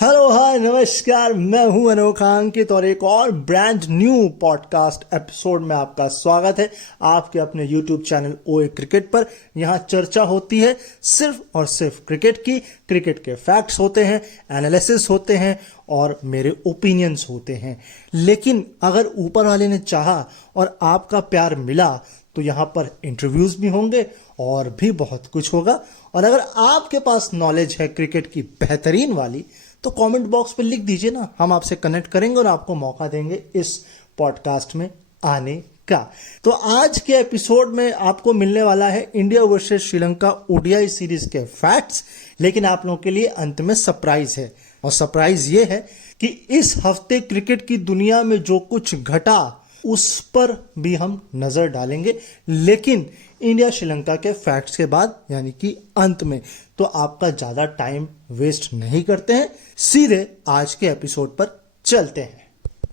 Hello hi नमस्कार, मैं हूं अनोखा अंकित और एक और ब्रांड न्यू पॉडकास्ट एपिसोड में आपका स्वागत है आपके अपने यूट्यूब चैनल ओए क्रिकेट पर। यहां चर्चा होती है सिर्फ और सिर्फ क्रिकेट की। क्रिकेट के फैक्ट्स होते हैं, एनालिसिस होते हैं और मेरे ओपिनियंस होते हैं। लेकिन अगर ऊपर वाले ने चाहा और आपका प्यार मिला तो यहाँ पर इंटरव्यूज भी होंगे और भी बहुत कुछ होगा। और अगर आपके पास नॉलेज है क्रिकेट की बेहतरीन वाली तो कमेंट बॉक्स पे लिख दीजिए ना, हम आपसे कनेक्ट करेंगे और आपको मौका देंगे इस पॉडकास्ट में आने का। तो आज के एपिसोड में आपको मिलने वाला है India versus Sri Lanka ODI series के फैक्ट्स। लेकिन आप लोगों के लिए अंत में सरप्राइज है, और सरप्राइज ये है कि इस हफ्ते क्रिकेट की दुनिया में जो कुछ घटा उस पर भी हम नजर डालेंगे, लेकिन इंडिया श्रीलंका के फैक्ट्स के बाद यानी कि अंत में। तो आपका ज्यादा टाइम वेस्ट नहीं करते हैं, सीधे आज के एपिसोड पर चलते हैं।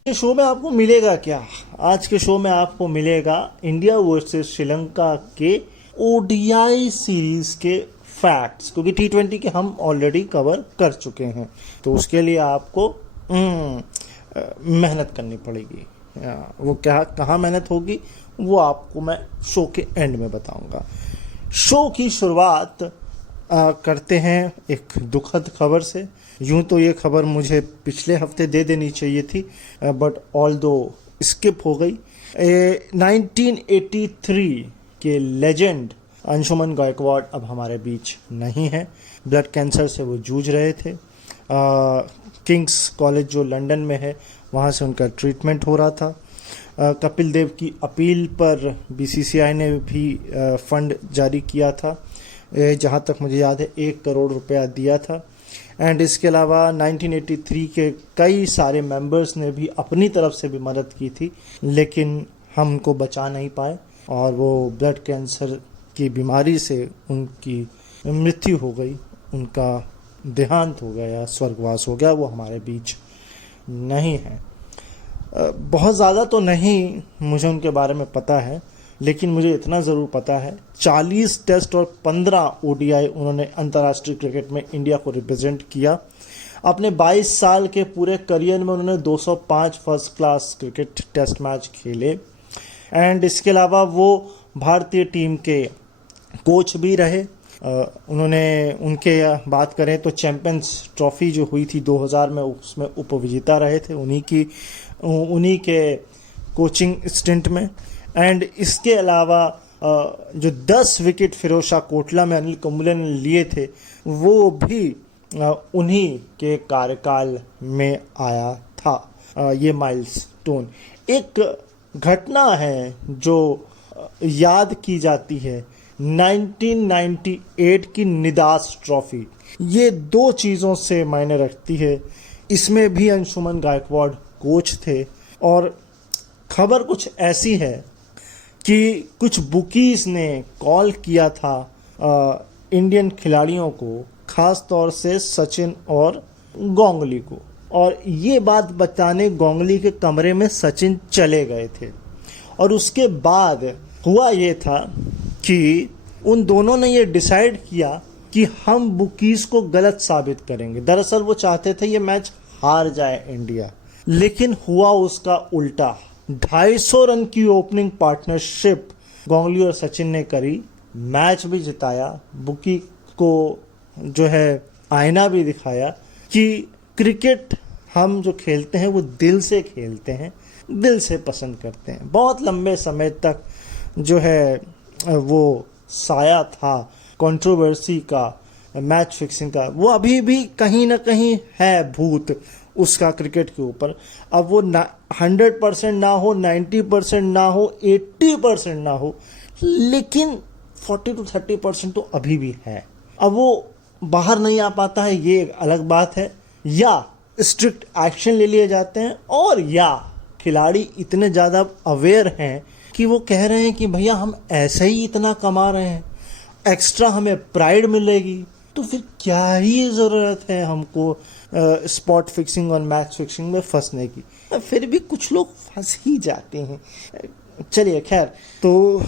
के शो में आपको मिलेगा क्या? आज के शो में आपको मिलेगा इंडिया वर्सेस श्रीलंका के ओडीआई सीरीज के फैक्ट्स, क्योंकि T20 के हम ऑलरेडी कवर कर चुके हैं। तो उसके लिए आपको मेहनत करनी पड़ेगी। वो क्या कहाँ मेहनत होगी वो आपको मैं शो के एंड में बताऊंगा। शो की शुरुआत करते हैं एक दुखद खबर से। यूं तो ये खबर मुझे पिछले हफ्ते दे देनी चाहिए थी, बट ऑल्दो स्किप हो गई। 1983 के लेजेंड अंशुमन गायकवाड़ अब हमारे बीच नहीं है। ब्लड कैंसर से वो जूझ रहे थे। किंग्स कॉलेज जो लंदन में है वहाँ से उनका ट्रीटमेंट हो रहा था। कपिल देव की अपील पर बीसीसीआई ने भी फंड जारी किया था, जहाँ तक मुझे याद है 1 करोड़ रुपया दिया था। एंड इसके अलावा 1983 के कई सारे मेंबर्स ने भी अपनी तरफ से भी मदद की थी, लेकिन हम उनको बचा नहीं पाए और वो ब्लड कैंसर की बीमारी से उनकी मृत्यु हो गई, उनका देहांत हो गया, स्वर्गवास हो गया। वो हमारे बीच नहीं है। बहुत ज़्यादा तो नहीं मुझे उनके बारे में पता है, लेकिन मुझे इतना ज़रूर पता है 40 टेस्ट और 15 ओडीआई उन्होंने अंतर्राष्ट्रीय क्रिकेट में इंडिया को रिप्रेजेंट किया। अपने 22 साल के पूरे करियर में उन्होंने 205 first class cricket test match खेले। एंड इसके अलावा वो भारतीय टीम के कोच भी रहे। उन्होंने उनके बात करें तो चैंपियंस ट्रॉफी जो हुई थी 2000 में उसमें उपविजेता रहे थे उन्हीं के कोचिंग स्टिंट में। एंड इसके अलावा जो 10 विकेट फिरोज शाह कोटला में अनिल कुंबले ने लिए थे वो भी उन्हीं के कार्यकाल में आया था। ये माइलस्टोन एक घटना है जो याद की जाती है। 1998 की निदास ट्रॉफी, ये 2 चीज़ों से मायने रखती है। इसमें भी अंशुमन गायकवाड़ कोच थे और खबर कुछ ऐसी है कि कुछ बुकीज ने कॉल किया था इंडियन खिलाड़ियों को, खास तौर से सचिन और गांगुली को, और ये बात बताने गांगुली के कमरे में सचिन चले गए थे। और उसके बाद हुआ ये था कि उन दोनों ने ये डिसाइड किया कि हम बुकीज को गलत साबित करेंगे। दरअसल वो चाहते थे ये मैच हार जाए इंडिया, लेकिन हुआ उसका उल्टा। 250 रन की ओपनिंग पार्टनरशिप गांगुली और सचिन ने करी, मैच भी जिताया, बुकी को जो है आईना भी दिखाया कि क्रिकेट हम जो खेलते हैं वो दिल से खेलते हैं, दिल से पसंद करते हैं। बहुत लंबे समय तक जो है वो साया था कंट्रोवर्सी का, मैच फिक्सिंग का, वो अभी भी कहीं ना कहीं है भूत उसका क्रिकेट के ऊपर। अब वो 100% ना हो, 90% ना हो, 80% ना हो, लेकिन 40 to 30% तो अभी भी है। अब वो बाहर नहीं आ पाता है, ये एक अलग बात है, या स्ट्रिक्ट एक्शन ले लिए जाते हैं, और या खिलाड़ी इतने ज़्यादा अवेयर हैं कि वो कह रहे हैं कि भैया हम ऐसे ही इतना कमा रहे हैं, एक्स्ट्रा हमें प्राइड मिलेगी, तो फिर क्या ही ज़रूरत है हमको स्पॉट फिक्सिंग और मैच फिक्सिंग में फंसने की। फिर भी कुछ लोग फंस ही जाते हैं। चलिए खैर, तो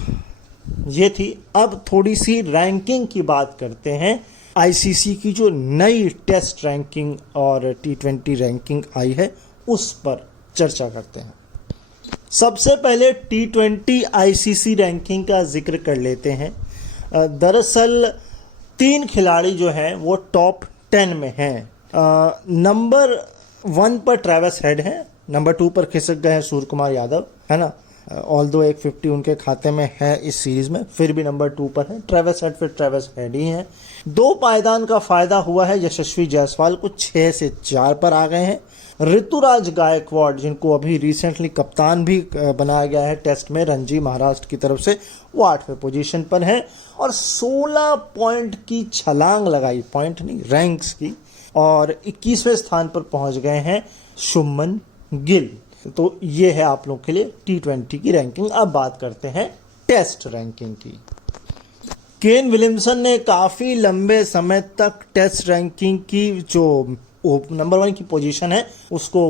ये थी। अब थोड़ी सी रैंकिंग की बात करते हैं आईसीसी की जो नई टेस्ट रैंकिंग और टी20 रैंकिंग आई है उस पर चर्चा करते हैं। सबसे पहले टी20 आईसीसी रैंकिंग का जिक्र कर लेते हैं। दरअसल 3 खिलाड़ी जो हैं वो टॉप 10 में हैं। नंबर 1 पर ट्रेविस हेड है, नंबर 2 पर खिसक गए हैं सूर्य कुमार यादव, है ना। ऑल्दो एक 50 उनके खाते में है इस सीरीज में, फिर भी नंबर 2 पर है ट्रेविस हेड, फिर ट्रेविस हेड ही है। 2 पायदान का फायदा हुआ है यशस्वी जायसवाल को, 6 से 4 पर आ गए हैं। ऋतुराज गायकवाड़, जिनको अभी रिसेंटली कप्तान भी बनाया गया है टेस्ट में रणजी महाराष्ट्र की तरफ से, वो 8वें पोजीशन पर है और 16 पॉइंट की छलांग लगाई, पॉइंट नहीं रैंक्स की, और 21वें स्थान पर पहुंच गए हैं शुभमन गिल। तो ये है आप लोग के लिए टी20 की रैंकिंग। अब बात करते हैं टेस्ट रैंकिंग की। केन विलियमसन ने काफ़ी लंबे समय तक टेस्ट रैंकिंग की जो नंबर 1 की पोजीशन है उसको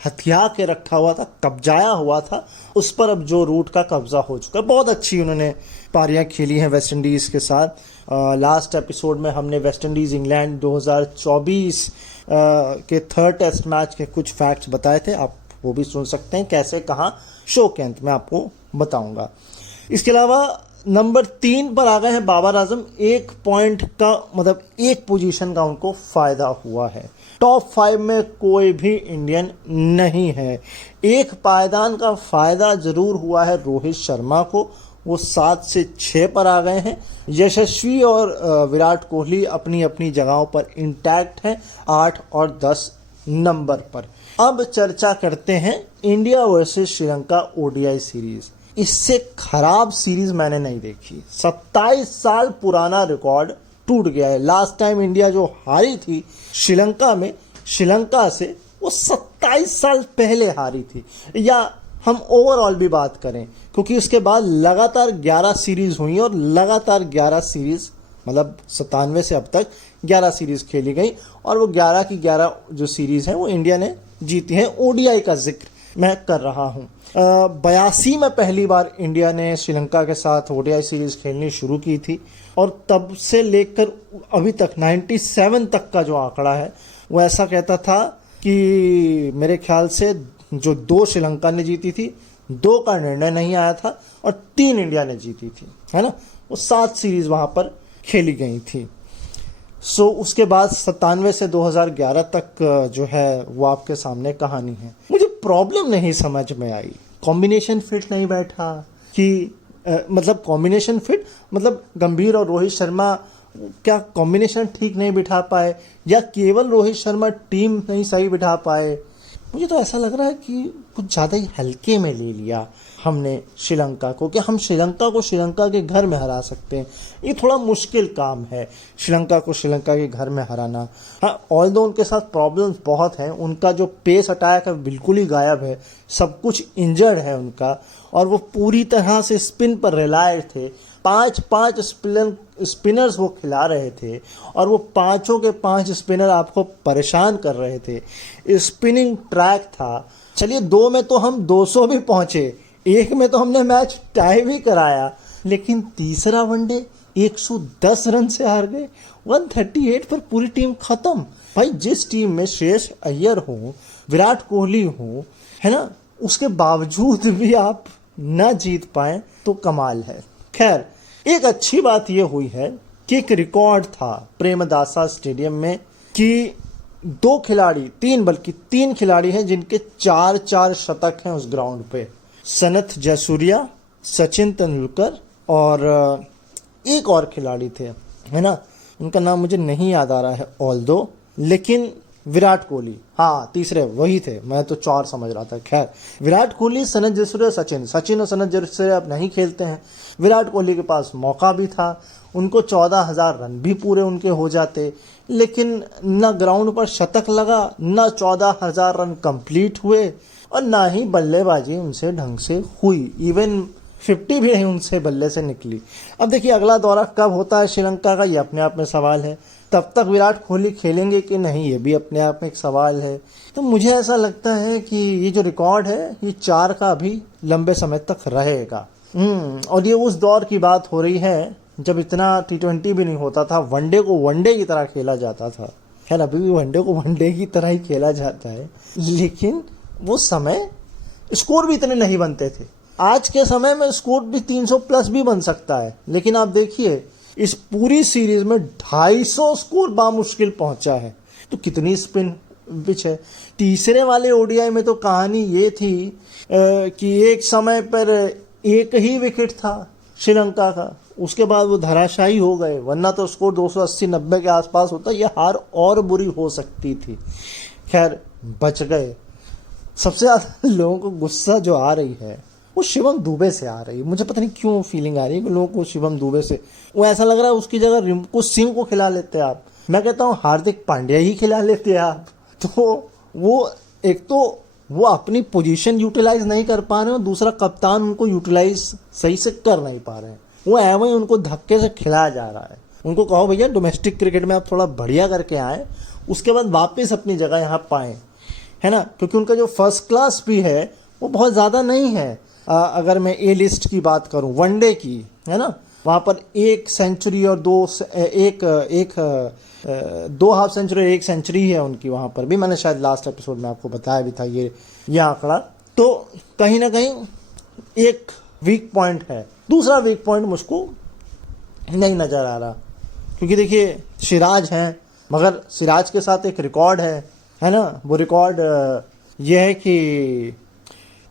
हथिया के रखा हुआ था, कब्जाया हुआ था, उस पर अब जो रूट का कब्जा हो चुका है। बहुत अच्छी उन्होंने पारियां खेली हैं वेस्ट इंडीज़ के साथ। लास्ट एपिसोड में हमने वेस्ट इंडीज़ इंग्लैंड 2024 के 3rd टेस्ट मैच के कुछ फैक्ट्स बताए थे, आप वो भी सुन सकते हैं, कैसे कहाँ शो के अंत में आपको बताऊंगा। इसके अलावा नंबर 3 पर आ गए हैं बाबर आजम। 1 पॉइंट का मतलब 1 पोजीशन का उनको फायदा हुआ है। टॉप 5 में कोई भी इंडियन नहीं है। 1 पायदान का फायदा जरूर हुआ है रोहित शर्मा को, वो 7 से 6 पर आ गए हैं। यशस्वी और विराट कोहली अपनी अपनी जगहों पर इंटैक्ट हैं, 8 और 10 नंबर पर। अब चर्चा करते हैं India versus Sri Lanka ODI series. इससे खराब सीरीज मैंने नहीं देखी। 27 साल पुराना रिकॉर्ड टूट गया है। लास्ट टाइम इंडिया जो हारी थी श्रीलंका में, श्रीलंका से, वो 27 साल पहले हारी थी। या हम ओवरऑल भी बात करें, क्योंकि उसके बाद लगातार 11 सीरीज हुई और लगातार 11 सीरीज मतलब 97 से अब तक 11 सीरीज खेली गई और वो 11 की 11 जो सीरीज हैं वो इंडिया ने जीती हैं। ओडीआई का जिक्र मैं कर रहा हूँ। 82 में पहली बार इंडिया ने श्रीलंका के साथ ओडीआई सीरीज खेलनी शुरू की थी और तब से लेकर अभी तक 97 तक का जो आंकड़ा है वो ऐसा कहता था कि मेरे ख्याल से जो 2 श्रीलंका ने जीती थी, 2 का निर्णय नहीं आया था और 3 इंडिया ने जीती थी, है ना। वो 7 सीरीज वहाँ पर खेली गई थी। सो उसके बाद 97 से 2011 तक जो है वो आपके सामने कहानी है। मुझे प्रॉब्लम नहीं समझ में आई, कॉम्बिनेशन फिट नहीं बैठा कि मतलब कॉम्बिनेशन फिट मतलब गंभीर और रोहित शर्मा, क्या कॉम्बिनेशन ठीक नहीं बिठा पाए या केवल रोहित शर्मा टीम नहीं सही बिठा पाए। मुझे तो ऐसा लग रहा है कि कुछ ज़्यादा ही हल्के में ले लिया हमने श्रीलंका को, कि हम श्रीलंका को श्रीलंका के घर में हरा सकते हैं। ये थोड़ा मुश्किल काम है श्रीलंका को श्रीलंका के घर में हराना। हाँ, ऑल्दो उनके साथ प्रॉब्लम्स बहुत हैं, उनका जो पेस अटैक है बिल्कुल ही गायब है, सब कुछ इंजर्ड है उनका और वो पूरी तरह से स्पिन पर रिलायड थे। 5 स्पिनर्स वो खिला रहे थे और वो 5 के 5 स्पिनर आपको परेशान कर रहे थे। स्पिनिंग ट्रैक था। चलिए 2 में तो हम 200 भी पहुंचे, 1 में तो हमने मैच टाई भी कराया, लेकिन तीसरा वनडे 110 रन से हार गए। 138 पर पूरी टीम खत्म। भाई जिस टीम में श्रेयस अय्यर हो, विराट कोहली हो, है ना, उसके बावजूद भी आप न जीत पाए तो कमाल है। खैर, एक अच्छी बात यह हुई है कि एक रिकॉर्ड था प्रेमदासा स्टेडियम में कि 3 खिलाड़ी हैं जिनके 4 शतक हैं उस ग्राउंड पे। सनथ जयसूर्या, सचिन तेंदुलकर और एक और खिलाड़ी थे, है ना, उनका नाम मुझे नहीं याद आ रहा है ऑल्दो, लेकिन विराट कोहली, हाँ तीसरे वही थे, मैं तो 4 समझ रहा था। खैर, विराट कोहली, सनथ जयसूर्या, सचिन और सनथ जयसूर्या अब नहीं खेलते हैं। विराट कोहली के पास मौका भी था, उनको 14,000 रन भी पूरे उनके हो जाते, लेकिन न ग्राउंड पर शतक लगा, न 14,000 रन कंप्लीट हुए और ना ही बल्लेबाजी उनसे ढंग से हुई। इवन 50 भी नहीं उनसे बल्ले से निकली। अब देखिए अगला दौरा कब होता है श्रीलंका का, ये अपने आप में सवाल है। तब तक विराट कोहली खेलेंगे कि नहीं, ये भी अपने आप में एक सवाल है। तो मुझे ऐसा लगता है कि ये जो रिकॉर्ड है ये 4 का भी लंबे समय तक रहेगा। और ये उस दौर की बात हो रही है जब इतना T20 भी नहीं होता था, वनडे को वनडे की तरह खेला जाता था। खैर अभी भी वनडे को वनडे की तरह ही खेला जाता है, लेकिन वो समय स्कोर भी इतने नहीं बनते थे। आज के समय में स्कोर भी 300 प्लस भी बन सकता है, लेकिन आप देखिए इस पूरी सीरीज में 250 स्कोर बामुश्किल पहुंचा है। तो कितनी स्पिन पिच है। तीसरे वाले ओडीआई में तो कहानी ये थी कि एक समय पर एक ही विकेट था श्रीलंका का, उसके बाद वो धराशायी हो गए, वरना तो स्कोर 280-90 के आसपास होता, ये हार और बुरी हो सकती थी। खैर बच गए। सबसे ज़्यादा लोगों को गुस्सा जो आ रही है वो शिवम दुबे से आ रही है। मुझे पता नहीं क्यों फीलिंग आ रही है कि लोगों को शिवम दुबे से, वो ऐसा लग रहा है उसकी जगह रिंकू सिंह को खिला लेते आप। मैं कहता हूँ हार्दिक पांड्या ही खिला लेते आप। तो वो एक तो वो अपनी पोजीशन यूटिलाइज नहीं कर पा रहे हैं, दूसरा कप्तान उनको यूटिलाइज सही से कर नहीं पा रहे हैं। वो एवं ही उनको धक्के से खिलाया जा रहा है। उनको कहो भैया डोमेस्टिक क्रिकेट में आप थोड़ा बढ़िया करके आए, उसके बाद वापस अपनी जगह यहाँ पाएँ, है ना, क्योंकि उनका जो फर्स्ट क्लास भी है वो बहुत ज़्यादा नहीं है। अगर मैं ए लिस्ट की बात करूं वनडे की, है ना, वहाँ पर 1 सेंचुरी और 2 हाफ सेंचुरी, 1 सेंचुरी है उनकी। वहाँ पर भी मैंने शायद लास्ट एपिसोड में आपको बताया भी था ये आंकड़ा। तो कहीं ना कहीं एक वीक पॉइंट है। दूसरा वीक पॉइंट मुझको नहीं नज़र आ रहा, क्योंकि देखिए सिराज हैं, मगर सिराज के साथ एक रिकॉर्ड है ना। वो रिकॉर्ड ये है कि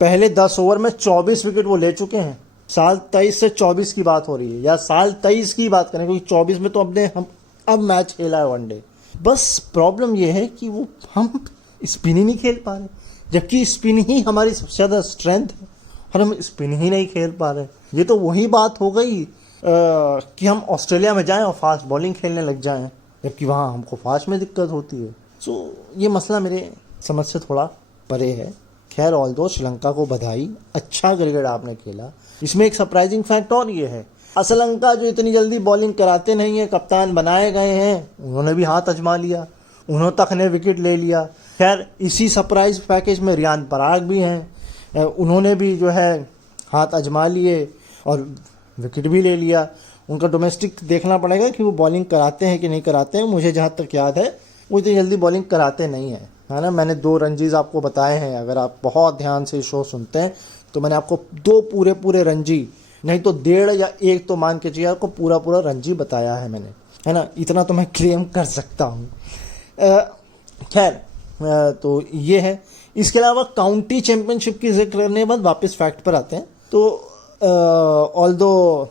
पहले 10 ओवर में 24 विकेट वो ले चुके हैं। साल 23 से 24 की बात हो रही है, या साल 23 की बात करें, क्योंकि 24 में तो हम अब मैच खेला है वनडे। बस प्रॉब्लम ये है कि वो हम स्पिन ही नहीं खेल पा रहे, जबकि स्पिन ही हमारी सबसे ज़्यादा स्ट्रेंथ है और हम स्पिन ही नहीं खेल पा रहे। ये तो वही बात हो गई कि हम ऑस्ट्रेलिया में जाएं और फास्ट बॉलिंग खेलने लग जाएं, जबकि वहाँ हमको फास्ट में दिक्कत होती है। सो ये मसला मेरे समझ से थोड़ा परे है। खैर ऑल दो श्रीलंका को बधाई, अच्छा क्रिकेट आपने खेला। इसमें एक सरप्राइजिंग फैक्ट और ये है, श्रीलंका जो इतनी जल्दी बॉलिंग कराते नहीं है, कप्तान बनाए गए हैं, उन्होंने भी हाथ आजमा लिया, उन्होंने तक ने विकेट ले लिया। खैर इसी सरप्राइज पैकेज में रियान पराग भी हैं, उन्होंने भी जो है हाथ आजमा लिए और विकेट भी ले लिया। उनका डोमेस्टिक देखना पड़ेगा कि वो बॉलिंग कराते हैं कि नहीं कराते हैं। मुझे जहाँ तक याद है वो इतनी जल्दी बॉलिंग कराते नहीं हैं, है ना। मैंने 2 रणजीज आपको बताए हैं, अगर आप बहुत ध्यान से शो सुनते हैं तो मैंने आपको 2 पूरे रणजी, नहीं तो 1.5 या 1 तो मान के चाहिए, आपको पूरा रणजी बताया है मैंने, है ना। इतना तो मैं क्लेम कर सकता हूँ। खैर तो ये है। इसके अलावा काउंटी चैंपियनशिप की जिक्र करने के बाद वापस फैक्ट पर आते हैं। तो ऑल्दो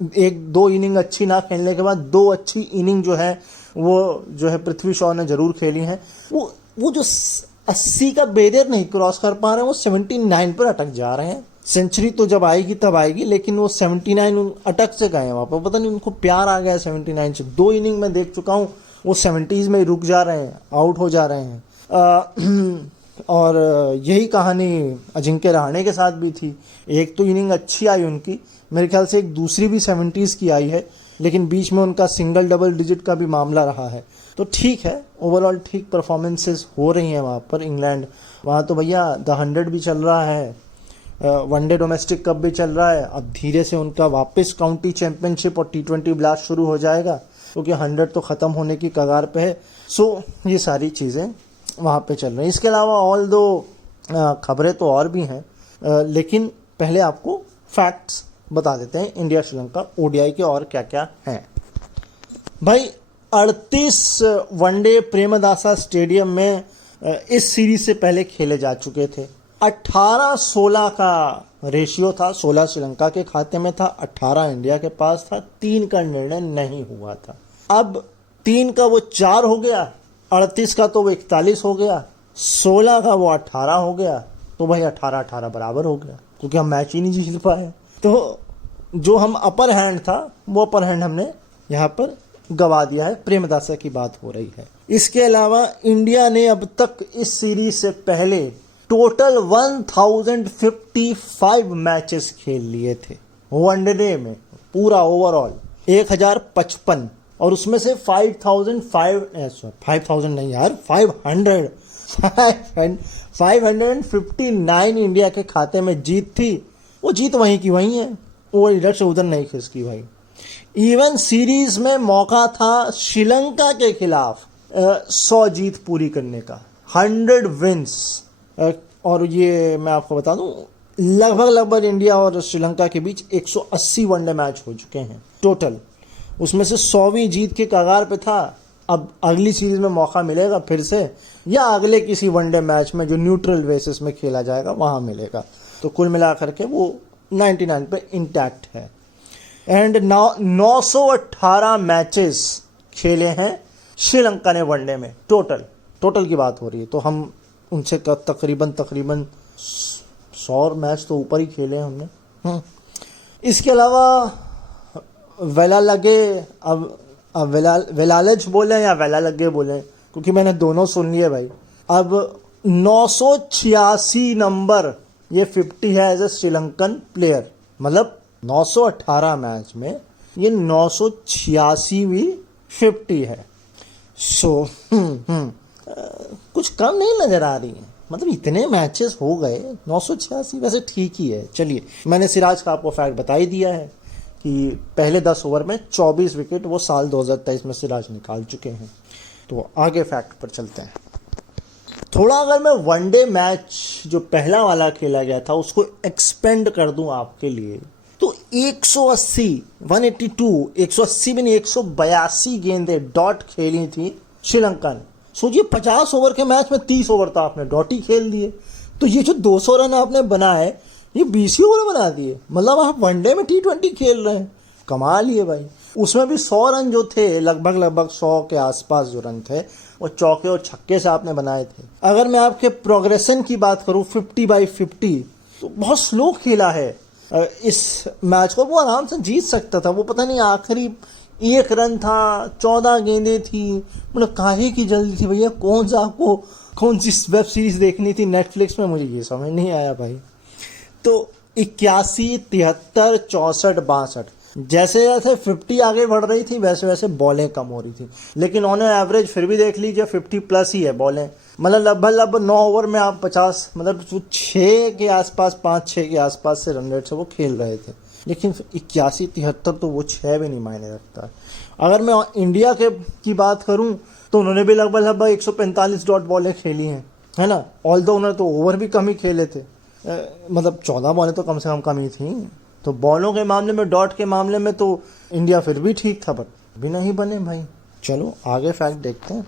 1-2 इनिंग अच्छी ना खेलने के बाद 2 अच्छी इनिंग जो है वो जो है पृथ्वी शॉ ने जरूर खेली हैं। वो जो 80 का बैरियर नहीं क्रॉस कर पा रहे हैं, वो 79 पर अटक जा रहे हैं। सेंचुरी तो जब आएगी तब आएगी, लेकिन वो 79 अटक से गए हैं वहाँ पर। पता नहीं उनको प्यार आ गया 79 से। 2 इनिंग में देख चुका हूँ वो 70s में ही रुक जा रहे हैं, आउट हो जा रहे हैं। और यही कहानी अजिंक्य रहाणे के साथ भी थी। एक तो इनिंग अच्छी आई उनकी, मेरे ख्याल से एक दूसरी भी 70s की आई है, लेकिन बीच में उनका सिंगल डबल डिजिट का भी मामला रहा है। तो ठीक है, ओवरऑल ठीक परफॉर्मेंसेस हो रही हैं वहाँ पर। इंग्लैंड वहाँ तो भैया द 100 भी चल रहा है, वनडे डोमेस्टिक कप भी चल रहा है। अब धीरे से उनका वापस काउंटी चैंपियनशिप और T20 ब्लास्ट शुरू हो जाएगा, क्योंकि 100 तो ख़त्म होने की कगार पे है। सो ये सारी चीज़ें वहाँ पे चल रही हैं। इसके अलावा ऑल दो खबरें तो और भी हैं, लेकिन पहले आपको फैक्ट्स बता देते हैं इंडिया श्रीलंका ODI के और क्या क्या हैं। भाई 38 वनडे प्रेमदासा स्टेडियम में इस सीरीज से पहले खेले जा चुके थे। 18-16 का रेशियो था, 16 श्रीलंका के खाते में था, 18 इंडिया के पास था। 3 का निर्णय नहीं हुआ था। अब 3 का वो 4 हो गया, 38 का तो वो 41 हो गया, 16 का वो 18 हो गया। तो भाई 18-18 बराबर हो गया, क्योंकि हम मैच ही नहीं जीत पाए। तो जो हम अपर हैंड था वो अपर हैंड हमने यहाँ पर गवा दिया है। प्रेमदासा की बात हो रही है। इसके अलावा इंडिया ने अब तक इस सीरीज से पहले टोटल 1055 मैचेस खेल लिए थे वनडे में, पूरा ओवरऑल 1055, और उसमें से 5,000 नहीं यार, 559 इंडिया के खाते में जीत थी। वो जीत वहीं की वहीं है, वो इधर से उधर नहीं खिसकी भाई। इवन सीरीज में मौका था श्रीलंका के खिलाफ 100 जीत पूरी करने का, 100 विंस। और ये मैं आपको बता दूं, लगभग इंडिया और श्रीलंका के बीच 180 वनडे मैच हो चुके हैं टोटल, उसमें से 100वीं जीत के कगार पे था। अब अगली सीरीज में मौका मिलेगा फिर से, या अगले किसी वनडे मैच में जो न्यूट्रल बेसिस में खेला जाएगा वहां मिलेगा। तो कुल मिलाकर के वो 99 पे इंटैक्ट है। एंड 918 मैचेस खेले हैं श्रीलंका ने वनडे में, टोटल की बात हो रही है। तो हम उनसे तकरीबन 100 मैच तो ऊपर ही खेले हैं हमने। इसके अलावा वेलालेज बोले या वेलालगे बोले, क्योंकि मैंने दोनों सुन लिए भाई। अब 986 नंबर ये 50 है एज ए श्रीलंकन प्लेयर, मतलब 918 मैच में ये 986वीं 50 है। सो कुछ कम नहीं नजर आ रही है, मतलब इतने मैचेस हो गए, 986 वैसे ठीक ही है। चलिए, मैंने सिराज का आपको फैक्ट बता ही दिया है कि पहले 10 ओवर में 24 विकेट वो साल 2023 में सिराज निकाल चुके हैं। तो आगे फैक्ट पर चलते हैं। थोड़ा अगर मैं वनडे मैच जो पहला वाला खेला गया था उसको एक्सपेंड कर दूं आपके लिए, तो 180 में 182 गेंदें डॉट खेली थी श्रीलंका ने। सोचिए, 50 ओवर के मैच में 30 ओवर तो आपने डॉट ही खेल दिए, तो ये जो 200 रन आपने बनाए ये 20 ओवर बना दिए, मतलब आप वनडे में T20 खेल रहे हैं। कमाल ही है भाई। उसमें भी 100 रन जो थे, लगभग 100 के आसपास जो रन थे वो चौके और छक्के से आपने बनाए थे। अगर मैं आपके प्रोग्रेशन की बात करूं 50/50, तो बहुत स्लो खेला है इस मैच को। वो आराम से जीत सकता था, वो पता नहीं आखिरी 1 रन था, 14 गेंदें थी, मतलब काहे की जल्दी थी भैया। कौन सी वेब सीरीज देखनी थी नेटफ्लिक्स में, मुझे ये समझ नहीं आया भाई। तो 81, 73, 64, 62, जैसे जैसे 50 आगे बढ़ रही थी वैसे वैसे बॉलें कम हो रही थी, लेकिन ऑन एवरेज फिर भी देख लीजिए 50 प्लस ही है बॉलें। मतलब लगभग 9 ओवर में आप 50, मतलब 6 के आसपास, 5-6 के आसपास से रन रेट से वो खेल रहे थे। लेकिन 81, 73 तो वो 6 भी नहीं मायने रखता। अगर मैं इंडिया की बात करूं तो उन्होंने भी लगभग 145 डॉट बॉलें खेली हैं, है ना। ऑल्दो उन्होंने तो ओवर भी कम ही खेले थे, मतलब 14 बॉलें तो कम से कम ही थी। तो बॉलों के मामले में, डॉट के मामले में तो इंडिया फिर भी ठीक था, बट भी नहीं बने भाई। चलो आगे फैक्ट देखते हैं।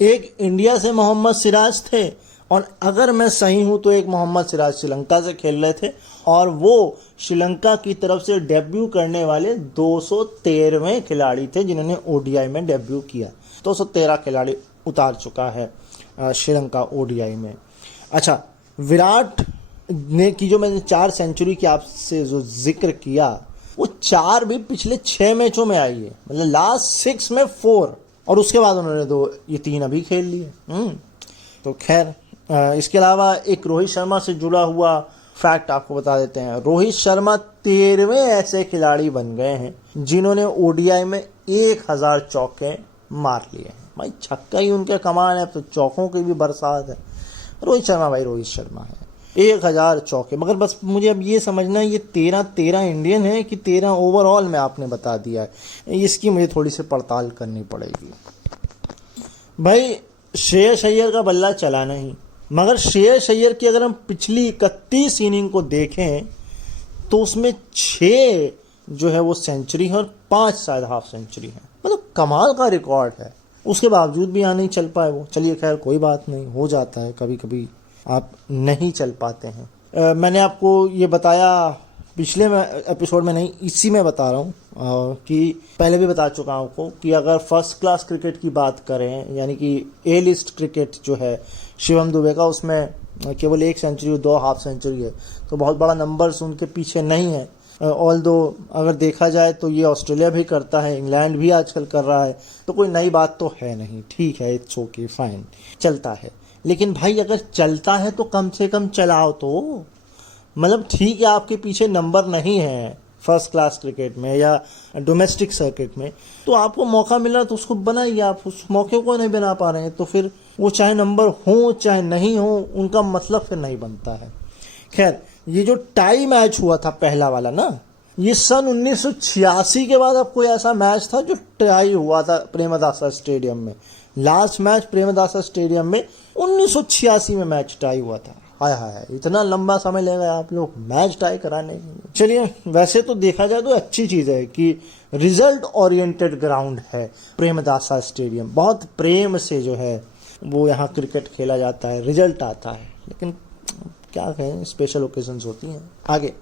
एक इंडिया से मोहम्मद सिराज थे, और अगर मैं सही हूं तो एक मोहम्मद सिराज श्रीलंका से खेल रहे थे, और वो श्रीलंका की तरफ से डेब्यू करने वाले 213वें खिलाड़ी थे जिन्होंने ओडीआई में डेब्यू किया। 213 खिलाड़ी उतार चुका है श्रीलंका ओडीआई में। अच्छा, विराट ने की जो मैंने 4 सेंचुरी की आपसे जो जिक्र किया, वो 4 भी पिछले 6 मैचों में आई है, मतलब लास्ट 6 में 4, और उसके बाद उन्होंने 2, ये 3 अभी खेल लिए। तो खैर, इसके अलावा एक रोहित शर्मा से जुड़ा हुआ फैक्ट आपको बता देते हैं। रोहित शर्मा 13वें ऐसे खिलाड़ी बन गए हैं जिन्होंने ओडीआई में 1000 चौके मार लिए हैं। भाई छक्का ही उनके कमान है, तो चौकों की भी बरसात है। रोहित शर्मा है, 1000 चौके। मगर बस मुझे अब ये समझना है, ये 13 इंडियन है कि 13 ओवरऑल में आपने बता दिया है, इसकी मुझे थोड़ी सी पड़ताल करनी पड़ेगी। भाई श्रेयस अय्यर का बल्ला चला नहीं, मगर श्रेयस अय्यर की अगर हम पिछली 31 इनिंग को देखें तो उसमें 6 जो है वो सेंचुरी है और 5 शायद हाफ सेंचुरी है, मतलब कमाल का रिकॉर्ड है। उसके बावजूद भी यहाँ नहीं चल पाए वो। चलिए खैर, कोई बात नहीं, हो जाता है, कभी कभी आप नहीं चल पाते हैं। मैंने आपको ये बताया पिछले एपिसोड में नहीं, इसी में बता रहा हूँ कि पहले भी बता चुका हूँ आपको कि अगर फर्स्ट क्लास क्रिकेट की बात करें, यानी कि ए लिस्ट क्रिकेट जो है शिवम दुबे का, उसमें केवल 1 सेंचुरी 2 हाफ सेंचुरी है, तो बहुत बड़ा नंबर्स उनके पीछे नहीं है। ऑल्दो अगर देखा जाए तो ये ऑस्ट्रेलिया भी करता है, इंग्लैंड भी आजकल कर रहा है, तो कोई नई बात तो है नहीं। ठीक है, इट्स ओके, फाइन, चलता है। लेकिन भाई अगर चलता है तो कम से कम चलाओ तो, मतलब ठीक है आपके पीछे नंबर नहीं है फर्स्ट क्लास क्रिकेट में या डोमेस्टिक सर्किट में, तो आपको मौका मिला तो उसको बनाइए। आप उस मौके को नहीं बना पा रहे हैं तो फिर वो चाहे नंबर हो चाहे नहीं हो, उनका मतलब फिर नहीं बनता है। खैर, ये जो टाई मैच हुआ था पहला वाला ना, ये सन 1986 के बाद अब कोई ऐसा मैच था जो टाई हुआ था प्रेमदासा स्टेडियम में। लास्ट मैच प्रेमदासा स्टेडियम में 1986 में मैच टाई हुआ था। हाय हाय, इतना लंबा समय ले गए आप लोग मैच टाई कराने के लिए। चलिए, वैसे तो देखा जाए तो अच्छी चीज़ है कि रिजल्ट ओरिएंटेड ग्राउंड है प्रेमदासा स्टेडियम। बहुत प्रेम से जो है वो यहाँ क्रिकेट खेला जाता है, रिजल्ट आता है। लेकिन क्या कहें, स्पेशल ओकेजन्स होती हैं। आगे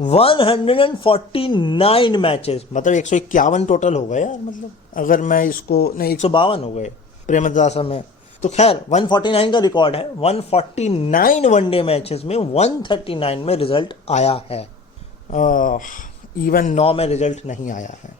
149 मैचेस, मतलब 151 टोटल हो गए यार। मतलब अगर मैं इसको नहीं, 152 हो गए प्रेमदासा में। तो खैर 149 का रिकॉर्ड है। 149 वनडे मैचेस में 139 में रिजल्ट आया है। इवन 9 में रिजल्ट नहीं आया है।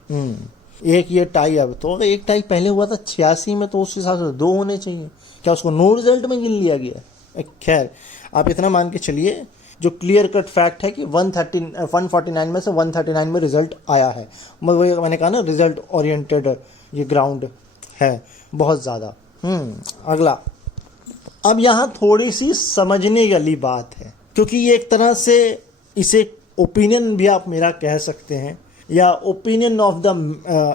एक ये टाई, अब तो एक टाई पहले हुआ था 86 में, तो उस हिसाब से 2 होने चाहिए। क्या उसको नो रिजल्ट में गिन लिया गया? खैर, आप इतना मान के चलिए, जो क्लियर कट फैक्ट है कि 149 में से 139 में रिजल्ट आया है। मतलब वही मैंने कहा ना, रिजल्ट ओरिएंटेड ये ग्राउंड है बहुत ज़्यादा। अगला, अब यहाँ थोड़ी सी समझने वाली बात है, क्योंकि ये एक तरह से इसे ओपिनियन भी आप मेरा कह सकते हैं, या ओपिनियन ऑफ द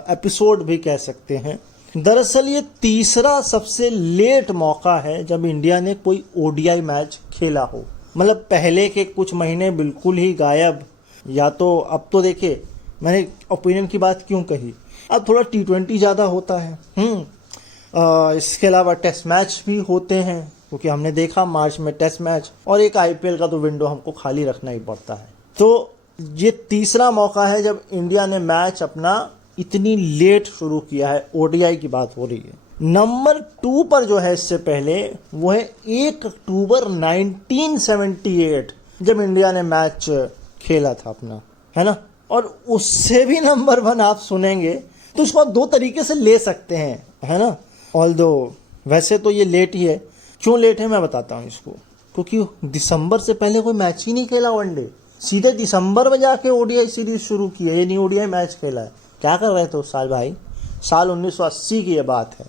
एपिसोड भी कह सकते हैं। दरअसल ये तीसरा सबसे लेट मौका है जब इंडिया ने कोई ओडीआई मैच खेला हो। मतलब पहले के कुछ महीने बिल्कुल ही गायब, या तो अब तो देखिए, मैंने ओपिनियन की बात क्यों कही, अब थोड़ा T20 ज़्यादा होता है। इसके अलावा टेस्ट मैच भी होते हैं, क्योंकि हमने देखा मार्च में टेस्ट मैच, और एक IPL का तो विंडो हमको खाली रखना ही पड़ता है। तो ये तीसरा मौका है जब इंडिया ने मैच अपना इतनी लेट शुरू किया है। ओडीआई की बात हो रही है। नंबर 2 पर जो है इससे पहले, वो है 1 अक्टूबर 1978, जब इंडिया ने मैच खेला था अपना, है ना। और उससे भी नंबर 1 आप सुनेंगे तो उसको आप 2 तरीके से ले सकते हैं, है ना। ऑल्दो वैसे तो ये लेट ही है। क्यों लेट है मैं बताता हूँ इसको। क्योंकि दिसंबर से पहले कोई मैच ही नहीं खेला वनडे, सीधे दिसंबर में जाके ओडीआई सीरीज शुरू की है। ये नहीं ओडीआई मैच खेला है। क्या कर रहे थे उस साल भाई? साल 1980 की ये बात है।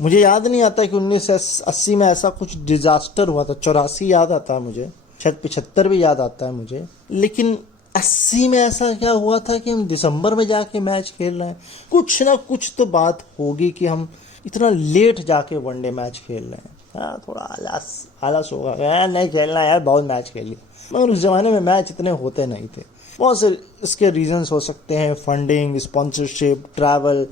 मुझे याद नहीं आता कि 1980 में ऐसा कुछ डिजास्टर हुआ था। 84 याद आता है मुझे, शायद 75 भी याद आता है मुझे, लेकिन 80 में ऐसा क्या हुआ था कि हम दिसंबर में जाके मैच खेल रहे हैं? कुछ ना कुछ तो बात होगी कि हम इतना लेट जाके वनडे मैच खेल रहे हैं। हाँ, थोड़ा आलस होगा, नहीं खेलना यार, बहुत मैच खेल लिया। मगर उस ज़माने में मैच इतने होते नहीं थे। बहुत से इसके रीजंस हो सकते हैं, फंडिंग, स्पॉन्सरशिप, ट्रैवल,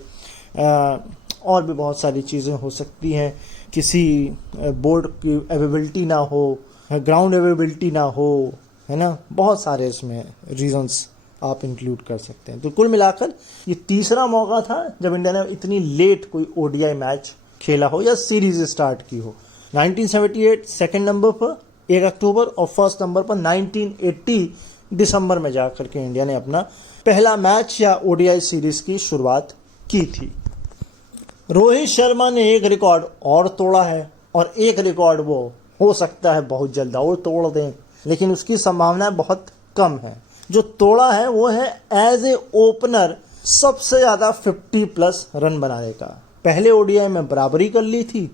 और भी बहुत सारी चीज़ें हो सकती हैं। किसी बोर्ड की अवेलेबिलिटी ना हो, ग्राउंड अवेलेबिलिटी ना हो, है ना। बहुत सारे इसमें रीजंस आप इंक्लूड कर सकते हैं। तो कुल मिलाकर ये तीसरा मौका था जब इंडिया ने इतनी लेट कोई ओडीआई मैच खेला हो या सीरीज स्टार्ट की हो। 1978 सेकंड नंबर पर 1 अक्टूबर, और फर्स्ट नंबर पर 1980 दिसंबर में जाकर के इंडिया ने अपना पहला मैच या ओडीआई सीरीज की शुरुआत की थी। रोहित शर्मा ने एक रिकॉर्ड और तोड़ा है, और एक रिकॉर्ड वो हो सकता है बहुत जल्द और तोड़ दें, लेकिन उसकी संभावना बहुत कम है। जो तोड़ा है वो है एज ए ओपनर सबसे ज़्यादा 50+ रन बनाने का। पहले ओडीआई में बराबरी कर ली थी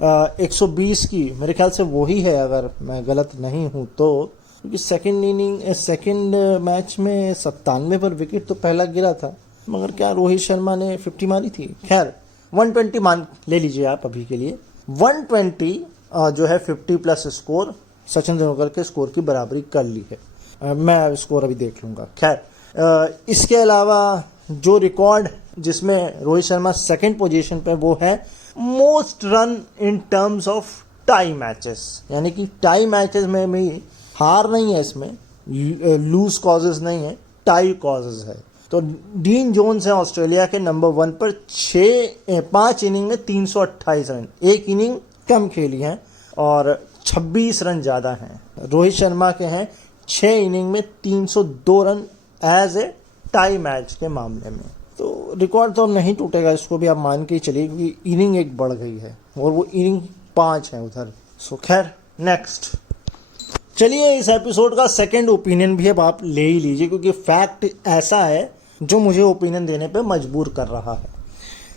120 की, मेरे ख्याल से वही है अगर मैं गलत नहीं हूँ तो, क्योंकि सेकंड मैच में 97 पर विकेट तो पहला गिरा था, मगर क्या रोहित शर्मा ने 50 मारी थी। खैर 120 मान ले लीजिए आप अभी के लिए। 120 जो है 50+ स्कोर सचिन तेंदुलकर के स्कोर की बराबरी कर ली है। मैं स्कोर अभी देख लूँगा। खैर इसके अलावा जो रिकॉर्ड जिसमें रोहित शर्मा सेकंड पोजीशन पे, वो है most run in terms of tie matches. यानी कि टाई मैचेस में भी हार नहीं है, इसमें लूज कॉजेज नहीं है, टाई कॉजेज है। तो डीन जोन्स है ऑस्ट्रेलिया के नंबर 1 पर 5 इनिंग में 328 रन, एक इनिंग कम खेली है और 26 रन ज़्यादा हैं। रोहित शर्मा के हैं 6 इनिंग में 302 run as a tie match के मामले में। तो रिकॉर्ड तो नहीं टूटेगा, इसको भी आप मान के ही चलिए, क्योंकि इनिंग एक बढ़ गई है और वो इनिंग 5 है उधर। सो खैर नेक्स्ट चलिए, इस एपिसोड का सेकंड ओपिनियन भी अब आप ले ही लीजिए, क्योंकि फैक्ट ऐसा है जो मुझे ओपिनियन देने पे मजबूर कर रहा है।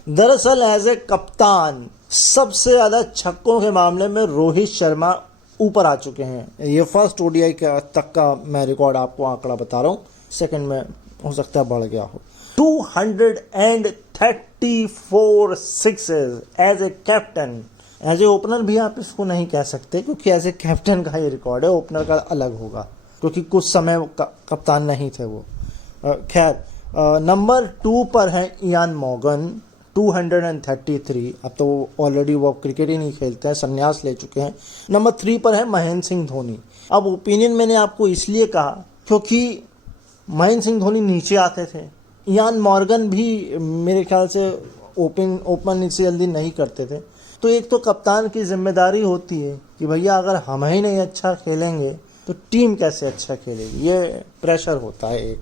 दरअसल एज ए कप्तान सबसे ज़्यादा छक्कों के मामले में रोहित शर्मा ऊपर आ चुके हैं। ये फर्स्ट ओडीआई तक का मैं रिकॉर्ड आपको आंकड़ा बता रहा हूँ। सेकंड में हो सकता है बढ़ गया हो। 234 sixes as a captain. As a opener भी आप इसको नहीं कह सकते, क्योंकि एज ए कैप्टन का ये रिकॉर्ड है, ओपनर का अलग होगा, क्योंकि कुछ समय कप्तान नहीं थे वो। खैर, नंबर 2 पर है इयान मॉर्गन 233। अब तो ऑलरेडी वो क्रिकेट ही नहीं खेलते हैं, संन्यास ले चुके हैं। नंबर 3 पर है महेंद्र सिंह धोनी। अब ओपिनियन मैंने आपको इसलिए कहा क्योंकि महेंद्र सिंह धोनी नीचे आते थे, इयान मॉर्गन भी मेरे ख्याल से ओपन इतनी जल्दी नहीं करते थे। तो एक तो कप्तान की जिम्मेदारी होती है कि भैया अगर हम ही नहीं अच्छा खेलेंगे तो टीम कैसे अच्छा खेलेगी, ये प्रेशर होता है एक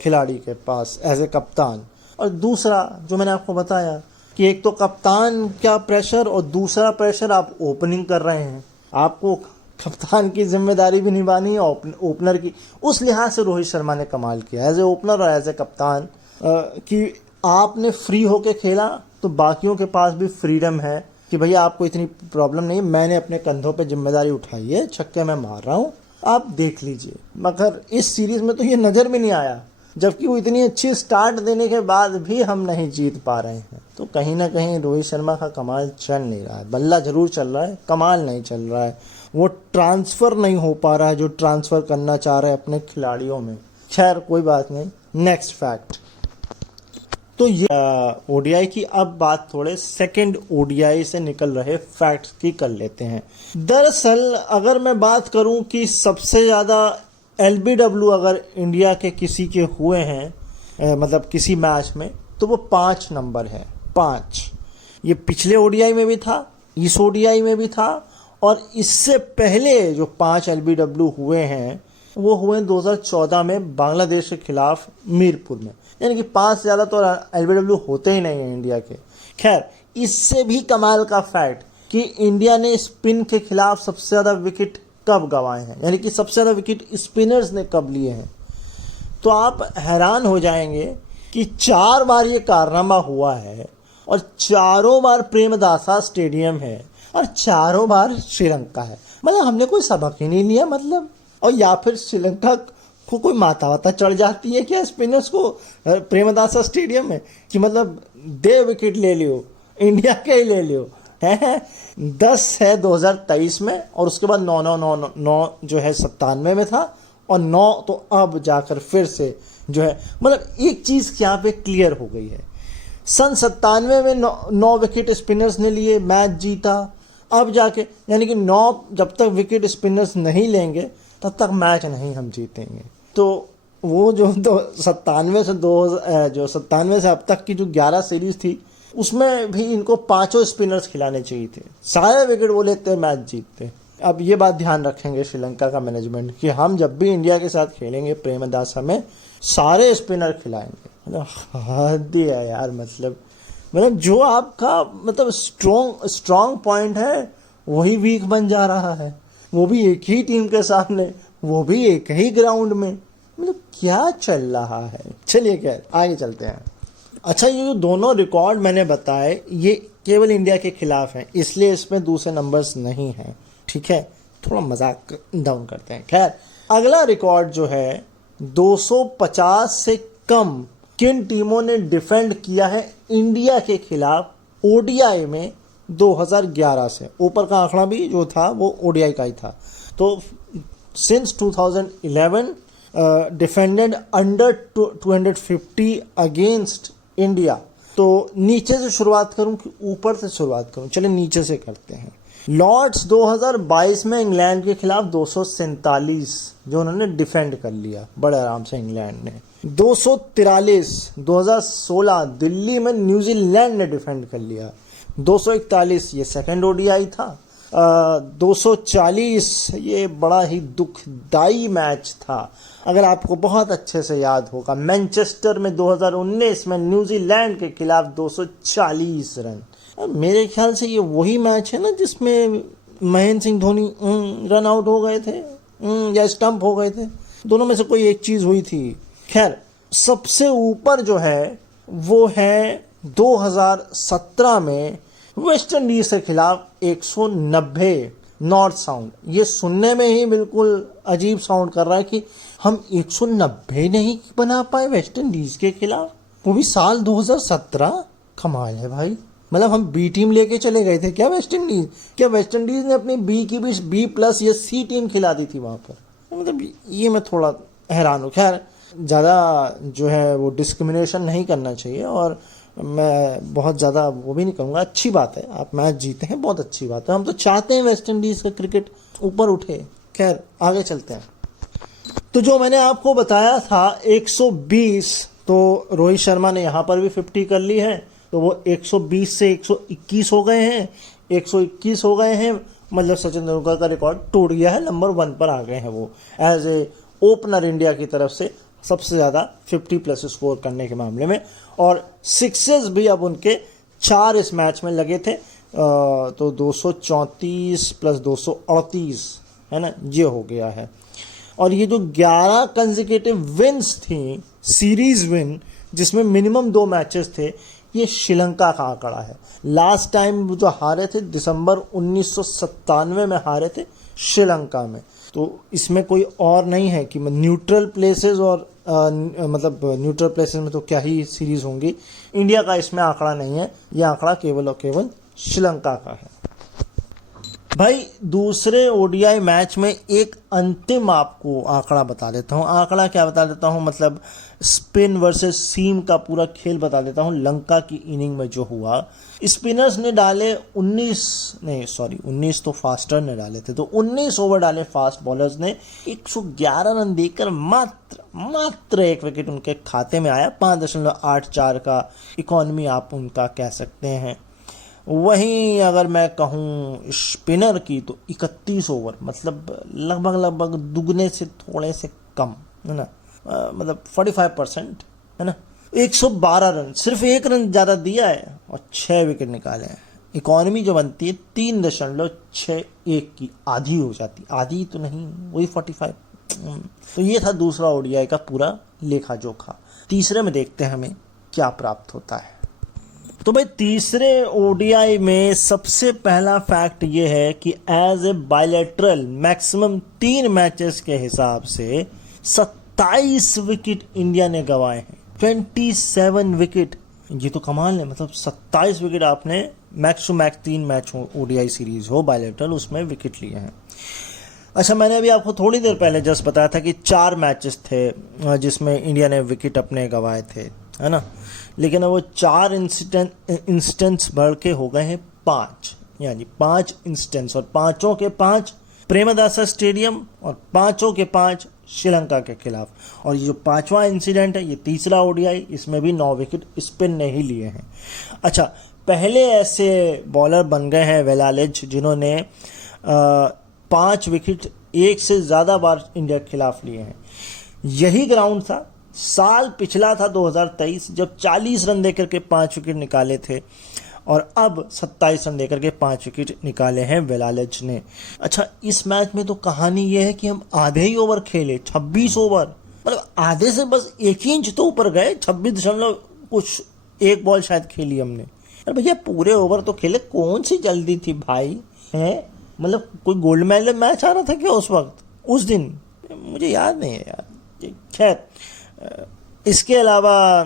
खिलाड़ी के पास एज ए कप्तान। और दूसरा जो मैंने आपको बताया कि एक तो कप्तान का प्रेशर और दूसरा प्रेशर आप ओपनिंग कर रहे हैं, आपको कप्तान की जिम्मेदारी भी निभानी है, ओपनर की। उस लिहाज से रोहित शर्मा ने कमाल किया एज ए ओपनर और एज ए कप्तान कि आपने फ्री होके खेला तो बाकियों के पास भी फ्रीडम है कि भैया आपको इतनी प्रॉब्लम नहीं, मैंने अपने कंधों पे जिम्मेदारी उठाई है, छक्के मैं मार रहा हूँ, आप देख लीजिए। मगर इस सीरीज में तो ये नज़र भी नहीं आया, जबकि वो इतनी अच्छी स्टार्ट देने के बाद भी हम नहीं जीत पा रहे हैं। तो कहीं ना कहीं रोहित शर्मा का कमाल चल नहीं रहा है। बल्ला जरूर चल रहा है, कमाल नहीं चल रहा है। वो ट्रांसफ़र नहीं हो पा रहा है जो ट्रांसफ़र करना चाह रहे हैं अपने खिलाड़ियों में। खैर कोई बात नहीं, नेक्स्ट फैक्ट। तो ये ओडीआई की अब बात थोड़े सेकंड ओडीआई से निकल रहे फैक्ट्स की कर लेते हैं। दरअसल अगर मैं बात करूं कि सबसे ज़्यादा एलबीडब्ल्यू अगर इंडिया के किसी के हुए हैं मतलब किसी मैच में, तो वो 5 नंबर है, 5। ये पिछले ओडीआई में भी था, इस ओडीआई में भी था, और इससे पहले जो 5 एलबीडब्ल्यू हुए हैं वो हुए 2014 में बांग्लादेश के खिलाफ मीरपुर में। यानी कि 5 से ज़्यादा तो एलबीडब्ल्यू होते ही नहीं हैं इंडिया के। खैर, इससे भी कमाल का फैक्ट कि इंडिया ने स्पिन के खिलाफ सबसे ज़्यादा विकेट कब गंवाए हैं, यानी कि सबसे ज़्यादा विकेट स्पिनर्स ने कब लिए हैं। तो आप हैरान हो जाएंगे कि 4 बार ये कारनामा हुआ है और चारों बार प्रेमदासा स्टेडियम है और चारों बार श्रीलंका है। मतलब हमने कोई सबक ही नहीं लिया मतलब। और या फिर श्रीलंका को कोई माता वाता चढ़ जाती है क्या स्पिनर्स को प्रेमदासा स्टेडियम में कि मतलब दे विकेट ले लियो, इंडिया के ही ले लियो है। 10 है 2023 में और उसके बाद 9 जो है 97 में था और 9 तो अब जाकर फिर से जो है मतलब एक चीज़ यहाँ पे क्लियर हो गई है। सन 97 में 9 विकेट स्पिनर्स ने लिए, मैच जीता। अब जाके यानी कि 9 जब तक विकेट स्पिनर्स नहीं लेंगे तब तक मैच नहीं हम जीतेंगे। तो वो जो 97 से अब तक की जो 11 सीरीज थी उसमें भी इनको 5 स्पिनर्स खिलाने चाहिए थे, सारे विकेट वो लेते मैच जीतते। अब ये बात ध्यान रखेंगे श्रीलंका का मैनेजमेंट कि हम जब भी इंडिया के साथ खेलेंगे प्रेमदासा में सारे स्पिनर खिलाएंगे। मतलब हद है यार। मतलब जो आपका मतलब स्ट्रॉन्ग पॉइंट है वही वीक बन जा रहा है, वो भी एक ही टीम के सामने, वो भी एक ही ग्राउंड में। मतलब क्या चल रहा है। चलिए क्या आगे चलते हैं। अच्छा, ये जो दोनों रिकॉर्ड मैंने बताए ये केवल इंडिया के खिलाफ हैं, इसलिए इसमें दूसरे नंबर्स नहीं हैं, ठीक है। थोड़ा मजाक डाउन करते हैं। खैर, अगला रिकॉर्ड जो है 250 से कम किन टीमों ने डिफेंड किया है इंडिया के खिलाफ ओडीआई में 2011 से। ऊपर का आंकड़ा भी जो था वो ओडीआई का ही था। तो since 2011 defended under 250 against India. तो नीचे से शुरुआत करूं कि ऊपर से शुरुआत करूं? चलिए नीचे से करते हैं। लॉर्ड्स 2022 में इंग्लैंड के खिलाफ 247 जो उन्होंने डिफेंड कर लिया बड़े आराम से इंग्लैंड ने। 243 2016 दिल्ली में न्यूजीलैंड ने डिफेंड कर लिया। 241 ये सेकंड ओडीआई था। 240 ये बड़ा ही दुखदाई मैच था, अगर आपको बहुत अच्छे से याद होगा, मैनचेस्टर में 2019 में न्यूजीलैंड के खिलाफ 240 रन। मेरे ख्याल से ये वही मैच है ना जिसमें महेंद्र सिंह धोनी रन आउट हो गए थे या स्टंप हो गए थे, दोनों में से कोई एक चीज़ हुई थी। खैर, सबसे ऊपर जो है वो है 2017 में वेस्ट इंडीज के खिलाफ 190 नॉर्थ साउंड, ये सुनने में ही बिल्कुल अजीब साउंड कर रहा है कि हम 190 नहीं बना पाए वेस्ट इंडीज के खिलाफ, वो भी साल 2017। कमाल है भाई, मतलब हम बी टीम लेके चले गए थे क्या वेस्ट इंडीज? क्या वेस्ट इंडीज ने अपनी बी की भी B+ या C टीम खिला दी थी वहां पर? मतलब ये मैं थोड़ा हैरान हूँ। खैर ज़्यादा जो है वो डिस्क्रिमिनेशन नहीं करना चाहिए, और मैं बहुत ज़्यादा वो भी नहीं कहूँगा। अच्छी बात है आप मैच जीते हैं, बहुत अच्छी बात है, हम तो चाहते हैं वेस्ट इंडीज़ का क्रिकेट ऊपर उठे। खैर आगे चलते हैं। तो जो मैंने आपको बताया था 120, तो रोहित शर्मा ने यहाँ पर भी 50 कर ली है, तो वो 120 से 121 हो गए हैं, 121 हो गए हैं, मतलब सचिन तेंदुलकर का रिकॉर्ड टूट गया है, नंबर 1 पर आ गए हैं वो एज ए ओपनर इंडिया की तरफ से सबसे ज़्यादा 50+ स्कोर करने के मामले में। और सिक्सेस भी अब उनके 4 इस मैच में लगे थे, तो 234 + 238 है ना, ये हो गया है। और ये जो 11 कंसेक्यूटिव विन्स थी, सीरीज विन जिसमें मिनिमम 2 मैचेस थे, ये श्रीलंका का आंकड़ा है। लास्ट टाइम जो हारे थे दिसंबर 1997 में हारे थे श्रीलंका में, तो इसमें कोई और नहीं है कि न्यूट्रल प्लेसेस, और मतलब न्यूट्रल प्लेसेस में तो क्या ही सीरीज होंगी। इंडिया का इसमें आंकड़ा नहीं है, यह आंकड़ा केवल और केवल श्रीलंका का है। भाई दूसरे ओडीआई मैच में एक अंतिम आपको आंकड़ा बता देता हूँ। आंकड़ा क्या बता देता हूँ, मतलब स्पिन वर्सेस सीम का पूरा खेल बता देता हूँ। लंका की इनिंग में जो हुआ, स्पिनर्स ने डाले 19 तो फास्टर ने डाले थे, तो 19 ओवर डाले फास्ट बॉलर्स ने, 111 रन देकर मात्र 1 विकेट उनके खाते में आया। 5.84 का इकॉनमी आप उनका कह सकते हैं। वहीं अगर मैं कहूँ स्पिनर की, तो 31 ओवर, मतलब लगभग दुगने से थोड़े से कम है ना, मतलब 45% है ना, 112 रन, सिर्फ 1 रन ज़्यादा दिया है और 6 विकेट निकाले हैं। इकॉनमी जो बनती है 3.61 की, आधी हो जाती, आधी तो नहीं, वही 45। तो ये था दूसरा ओडीआई का पूरा लेखा जोखा। तीसरे में देखते हैं हमें क्या प्राप्त होता है। तो भाई तीसरे ओडीआई में सबसे पहला फैक्ट ये है कि as a bilateral maximum 3 matches के हिसाब से 27 विकेट इंडिया ने गंवाए हैं। 27 विकेट, ये तो कमाल है। मतलब 27 विकेट आपने मैक्स टू मैक्स 3 मैच हो, ओडीआई सीरीज हो बायलैटरल, उसमें विकेट लिए हैं। अच्छा, मैंने अभी आपको थोड़ी देर पहले जस्ट बताया था कि 4 मैचेस थे जिसमें इंडिया ने विकेट अपने गंवाए थे, है ना, लेकिन वो 4 इंस्टेंस बढ़ के हो गए हैं 5, यानी 5 इंस्टेंस, और 5 के 5 प्रेमदासा स्टेडियम और 5 के 5 श्रीलंका के खिलाफ। और ये जो 5वां इंसिडेंट है, ये तीसरा ओडीआई, इसमें भी 9 विकेट स्पिन ने ही लिए हैं। अच्छा, पहले ऐसे बॉलर बन गए हैं वेलालेज जिन्होंने 5 विकेट एक से ज़्यादा बार इंडिया के खिलाफ लिए हैं। यही ग्राउंड था, साल पिछला था 2023, जब 40 रन देकर के 5 विकेट निकाले थे, और अब 27 रन देकर के 5 विकेट निकाले हैं वेलालेज ने। अच्छा, इस मैच में तो कहानी ये है कि हम आधे ही ओवर खेले, 26 ओवर, मतलब आधे से बस 1 इंच तो ऊपर गए, 26.1 बॉल शायद खेली हमने। अरे भैया पूरे ओवर तो खेले, कौन सी जल्दी थी भाई, है? मतलब कोई गोल्ड मेडल मैच आ रहा था क्या उस वक्त, उस दिन? मुझे याद नहीं है यार। खैर, इसके अलावा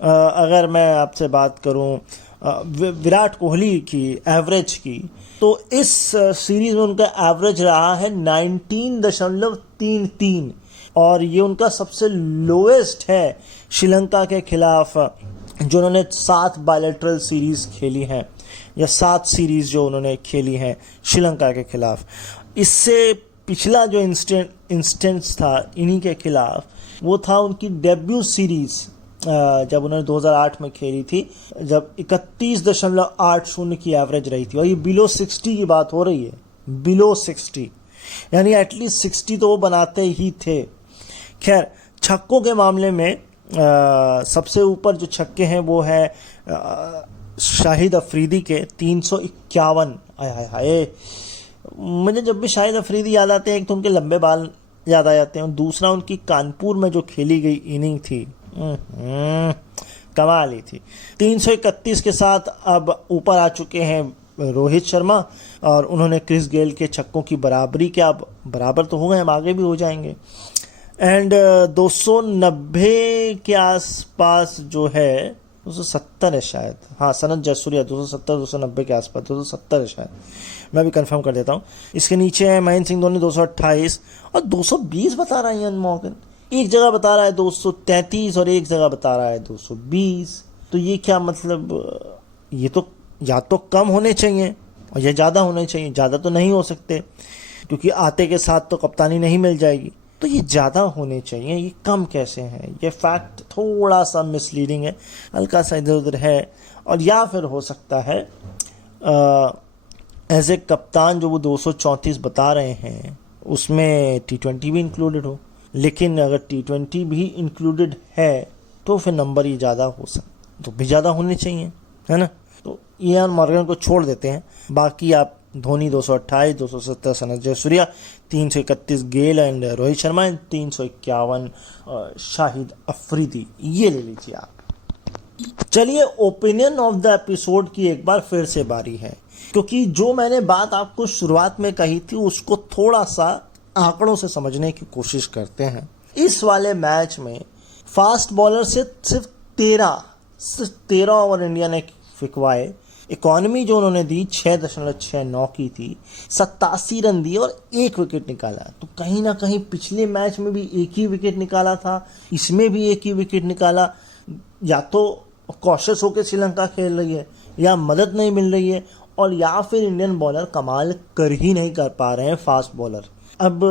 अगर मैं आपसे बात करूं विराट कोहली की एवरेज की, तो इस सीरीज में उनका एवरेज रहा है 19.33, और ये उनका सबसे लोएस्ट है श्रीलंका के खिलाफ, जो उन्होंने 7 बायलैटरल सीरीज खेली हैं, या 7 सीरीज जो उन्होंने खेली हैं श्रीलंका के खिलाफ। इससे पिछला जो इंस्टेंस था इन्हीं के खिलाफ, वो था उनकी डेब्यू सीरीज, जब उन्होंने 2008 में खेली थी, जब 31.80 की एवरेज रही थी, और ये बिलो 60 की बात हो रही है, बिलो 60, यानी एटलीस्ट 60 तो वो बनाते ही थे। खैर, छक्कों के मामले में सबसे ऊपर जो छक्के हैं वो है शाहिद अफरीदी के 351। आए मुझे जब भी शाहिद अफरीदी याद आते हैं, एक तो उनके लंबे बाल याद आ जाते हैं, और दूसरा उनकी कानपुर में जो खेली गई इनिंग थी, कमाल ही थी। 331 के साथ अब ऊपर आ चुके हैं रोहित शर्मा, और उन्होंने क्रिस गेल के छक्कों की बराबरी किया। अब बराबर तो हो गए, हम आगे भी हो जाएंगे। एंड 290 के आसपास जो है, 270 है शायद, हाँ सनत जयसूर्या 270 290 के आसपास, 270 है शायद, मैं भी कंफर्म कर देता हूँ। इसके नीचे है महेंद्र सिंह धोनी 228, और 220 बता रहा है इयान मॉर्गन। एक जगह बता रहा है 233 और एक जगह बता रहा है 220। तो ये क्या मतलब, ये तो या तो कम होने चाहिए और या ज़्यादा होने चाहिए। ज़्यादा तो नहीं हो सकते क्योंकि आते के साथ तो कप्तानी नहीं मिल जाएगी, तो ये ज़्यादा होने चाहिए, ये कम कैसे हैं? ये फैक्ट थोड़ा सा मिसलीडिंग है, हल्का सा इधर उधर है। और या फिर हो सकता है एज ए कप्तान जो वो 234 बता रहे हैं उसमें T20 भी इंक्लूडेड हो, लेकिन अगर T20 भी इंक्लूडेड है तो फिर नंबर ये ज़्यादा हो सकता, तो भी ज़्यादा होने चाहिए, है ना। तो इयान मॉर्गन को छोड़ देते हैं। बाकी आप धोनी 228, 270 सनत जयसूर्या, 331 गेल एंड रोहित शर्मा, 351 शाहिद अफरीदी, ये ले लीजिए आप। चलिए, ओपिनियन ऑफ द एपिसोड की एक बार फिर से बारी है, क्योंकि जो मैंने बात आपको शुरुआत में कही थी उसको थोड़ा सा आंकड़ों से समझने की कोशिश करते हैं। इस वाले मैच में फास्ट बॉलर से सिर्फ 13 ओवर इंडिया ने फिकवाए। इकॉनमी जो उन्होंने दी 6.69 की थी, 87 रन दिए और 1 विकेट निकाला। तो कहीं ना कहीं पिछले मैच में भी 1 ही विकेट निकाला था, इसमें भी 1 ही विकेट निकाला। या तो कॉशियस होकर श्रीलंका खेल रही है, या मदद नहीं मिल रही है, और या फिर इंडियन बॉलर कमाल कर ही नहीं कर पा रहे हैं, फास्ट बॉलर। अब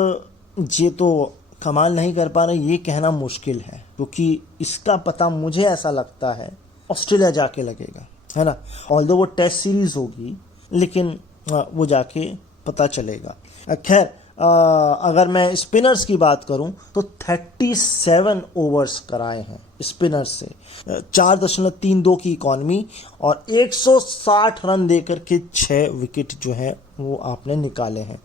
ये तो कमाल नहीं कर पा रहे, ये कहना मुश्किल है, क्योंकि इसका पता मुझे ऐसा लगता है ऑस्ट्रेलिया जाके लगेगा, है ना। ऑल्दो वो टेस्ट सीरीज होगी, लेकिन वो जाके पता चलेगा। खैर, अगर मैं स्पिनर्स की बात करूं तो 37 ओवर्स कराए हैं स्पिनर्स से, 4.32 की इकॉनमी और 160 रन देकर के 6 विकेट जो है वो आपने निकाले हैं।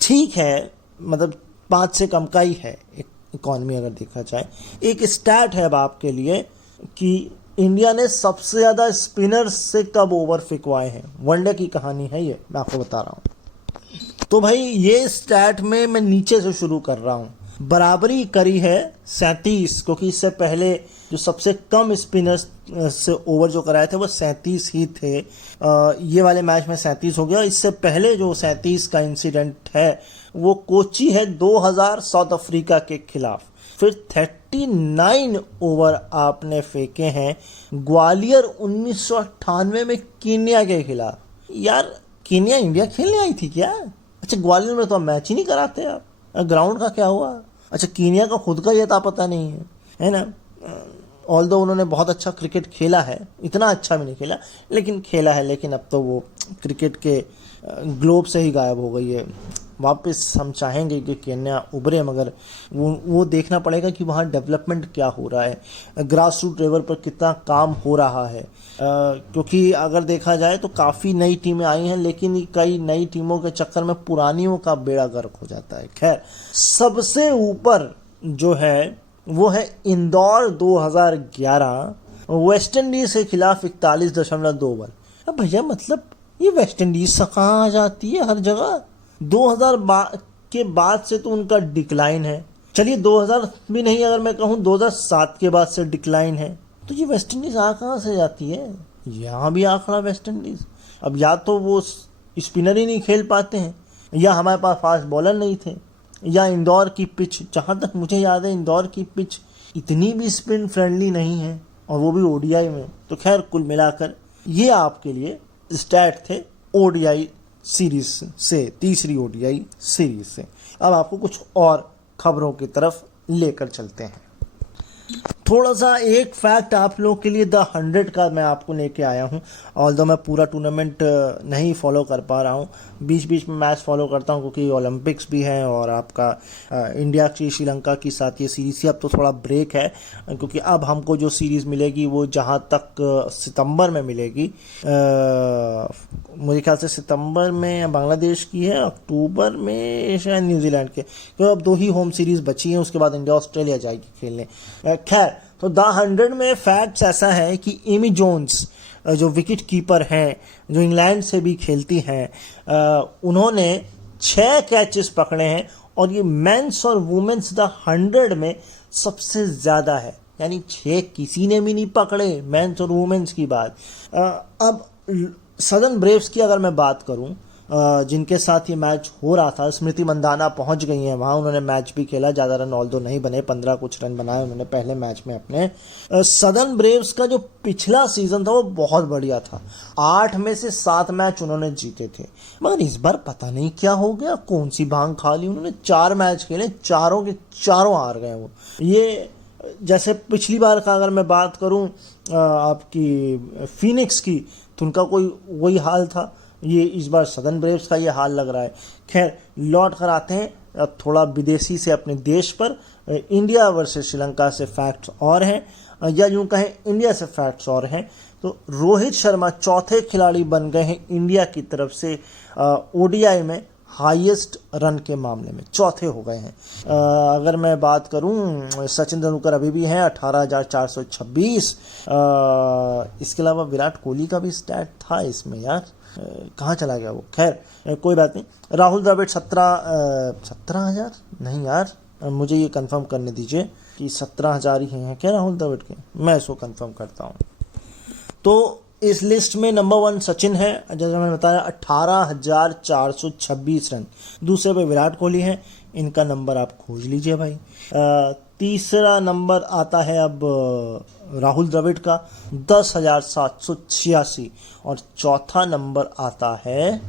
ठीक है, मतलब 5 से कम का ही है इकॉनमी अगर देखा जाए। एक स्टैट है अब आपके लिए कि इंडिया ने सबसे ज़्यादा स्पिनर्स से कब ओवर फिकवाए हैं। वनडे की कहानी है ये, मैं आपको बता रहा हूँ। तो भाई ये स्टैट में मैं नीचे से शुरू कर रहा हूँ। बराबरी करी है 37, क्योंकि इससे पहले जो सबसे कम स्पिनर्स से ओवर जो कराए थे वो 37 ही थे। ये वाले मैच में 37 हो गया। इससे पहले जो 37 का इंसिडेंट है वो कोची है 2000 साउथ अफ्रीका के खिलाफ। फिर 39 ओवर आपने फेंके हैं ग्वालियर 1998 में कीनिया के खिलाफ। यार, कीनिया इंडिया खेलने आई थी क्या? अच्छा, ग्वालियर में तो आप मैच ही नहीं कराते आप, ग्राउंड का क्या हुआ? अच्छा, कीनिया का खुद का ये था पता नहीं है ना। ऑल्दो उन्होंने बहुत अच्छा क्रिकेट खेला है, इतना अच्छा भी नहीं खेला लेकिन खेला है, लेकिन अब तो वो क्रिकेट के ग्लोब से ही गायब हो गई है। वापस हम चाहेंगे कि केन्या उभरे, मगर वो देखना पड़ेगा कि वहाँ डेवलपमेंट क्या हो रहा है, ग्रास रूट लेवल पर कितना काम हो रहा है। क्योंकि अगर देखा जाए तो काफ़ी नई टीमें आई हैं, लेकिन कई नई टीमों के चक्कर में पुरानियों का बेड़ा गर्क हो जाता है। खैर, सबसे ऊपर जो है वो है इंदौर 2011 वेस्ट इंडीज के खिलाफ 41.2 ओवर। अब भैया, मतलब ये वेस्ट इंडीज से कहाँ आ जाती है हर जगह? 2000 के बाद से तो उनका डिक्लाइन है। चलिए 2000 भी नहीं, अगर मैं कहूँ 2007 के बाद से डिक्लाइन है, तो ये वेस्ट इंडीज आ कहाँ से जाती है? यहाँ भी आंकड़ा वेस्ट इंडीज। अब या तो वो स्पिनर ही नहीं खेल पाते हैं, या हमारे पास फास्ट बॉलर नहीं थे, या इंदौर की पिच, जहाँ तक मुझे याद है इंदौर की पिच इतनी भी स्पिन फ्रेंडली नहीं है, और वो भी ओडीआई में। तो खैर, कुल मिलाकर ये आपके लिए स्टैट थे ओडीआई सीरीज से, तीसरी ओडीआई सीरीज से। अब आपको कुछ और खबरों की तरफ लेकर चलते हैं। थोड़ा सा एक फैक्ट आप लोगों के लिए, द 100 का मैं आपको लेके आया हूँ। ऑल्दो मैं पूरा टूर्नामेंट नहीं फॉलो कर पा रहा हूँ, बीच बीच में मैच फॉलो करता हूँ क्योंकि ओलंपिक्स भी है और आपका इंडिया की श्रीलंका की साथ ये सीरीज थी। अब तो थोड़ा ब्रेक है क्योंकि अब हमको जो सीरीज़ मिलेगी वो जहाँ तक सितंबर में मिलेगी, मुझे ख्याल से सितंबर में बांग्लादेश की है, अक्टूबर में शायद न्यूजीलैंड के। तो अब 2 ही होम सीरीज़ बची हैं, उसके बाद इंडिया ऑस्ट्रेलिया जाएगी खेलने। खैर, तो द 100 में फैक्ट्स ऐसा है कि एमी जोन्स जो विकेट कीपर हैं, जो इंग्लैंड से भी खेलती हैं, उन्होंने 6 कैचेस पकड़े हैं और ये मेंस और वुमेन्स द 100 में सबसे ज़्यादा है। यानी 6 किसी ने भी नहीं पकड़े, मेंस और वुमेन्स की बात। अब सदर्न ब्रेव्स की अगर मैं बात करूं, जिनके साथ ये मैच हो रहा था, स्मृति मंदाना पहुंच गई हैं वहाँ, उन्होंने मैच भी खेला, ज़्यादा रन ऑल्दो नहीं बने, 15 कुछ रन बनाए उन्होंने पहले मैच में अपने। सदर्न ब्रेव्स का जो पिछला सीज़न था वो बहुत बढ़िया था, 8 में से 7 मैच उन्होंने जीते थे, मगर इस बार पता नहीं क्या हो गया, कौन सी भांग खा ली उन्होंने, 4 मैच खेले, चारों के चारों हार गए वो। ये जैसे पिछली बार का अगर मैं बात करूं आपकी फिनिक्स की, तो उनका कोई वही हाल था, ये इस बार सदर्न ब्रेव्स का ये हाल लग रहा है। खैर, लौट कर आते हैं थोड़ा विदेशी से अपने देश पर। इंडिया वर्सेस श्रीलंका से फैक्ट्स और हैं, या यूं कहें इंडिया से फैक्ट्स और हैं। तो रोहित शर्मा चौथे खिलाड़ी बन गए हैं इंडिया की तरफ से ओडीआई में हाईएस्ट रन के मामले में, चौथे हो गए हैं। अगर मैं बात करूं, सचिन तेंदुलकर अभी भी हैं 18,426। इसके अलावा विराट कोहली का भी स्टैट था इसमें यार, कहाँ चला गया वो, खैर कोई बात नहीं। राहुल द्रविड़ 17,000 नहीं यार, मुझे ये कंफर्म करने दीजिए कि 17,000 ही हैं क्या राहुल द्रविड़ के, मैं इसको कंफर्म करता हूँ। तो इस लिस्ट में नंबर 1 सचिन है, जैसे मैंने बताया 18,426 रन। दूसरे पे विराट कोहली हैं, इनका नंबर आप खोज लीजिए भाई। तीसरा नंबर आता है अब राहुल द्रविड़ का 10,786, और चौथा नंबर आता है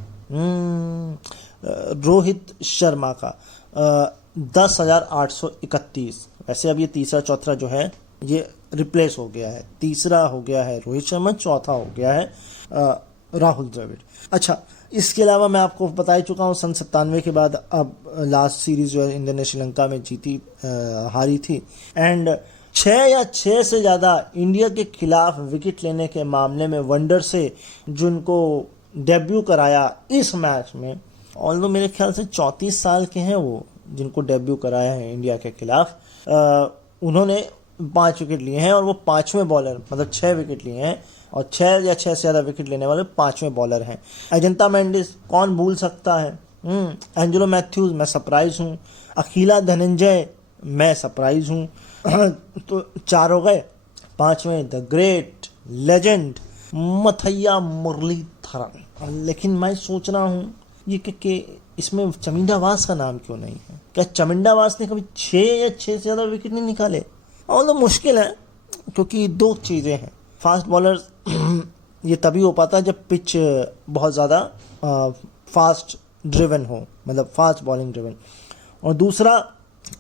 रोहित शर्मा का 10,831। वैसे अब ये तीसरा चौथा जो है ये रिप्लेस हो गया है, तीसरा हो गया है रोहित शर्मा, चौथा हो गया है राहुल द्रविड़। अच्छा, इसके अलावा मैं आपको बता ही चुका हूँ, सन 97 के बाद अब लास्ट सीरीज जो है इंडिया ने श्रीलंका में जीती, हारी थी, एंड 6 से ज़्यादा इंडिया के खिलाफ विकेट लेने के मामले में वंडर से जिनको डेब्यू कराया इस मैच में, ऑल्दो मेरे ख्याल से 34 साल के हैं वो, जिनको डेब्यू कराया है इंडिया के खिलाफ, उन्होंने 5 विकेट लिए हैं, और वो 5वें बॉलर, मतलब 6 विकेट लिए हैं, और 6 या 6 से ज़्यादा विकेट लेने वाले 5वें बॉलर हैं। अजंता मेंडिस कौन भूल सकता है, एंजेलो मैथ्यूज, मैं सरप्राइज हूँ, अखिला धनंजय, मैं सरप्राइज हूँ। तो 4 हो गए, 5वें द ग्रेट लेजेंड मथैया मुरलीधरन। लेकिन मैं सोच रहा हूँ ये कि इसमें चमिंडावास का नाम क्यों नहीं है, क्या चमिंडावास ने कभी 6 या 6 से ज़्यादा विकेट नहीं निकाले? और तो मुश्किल है, क्योंकि 2 चीज़ें हैं, फास्ट बॉलर ये तभी हो पाता है जब पिच बहुत ज़्यादा फास्ट ड्रिवन हो, मतलब फास्ट बॉलिंग ड्रिवन, और दूसरा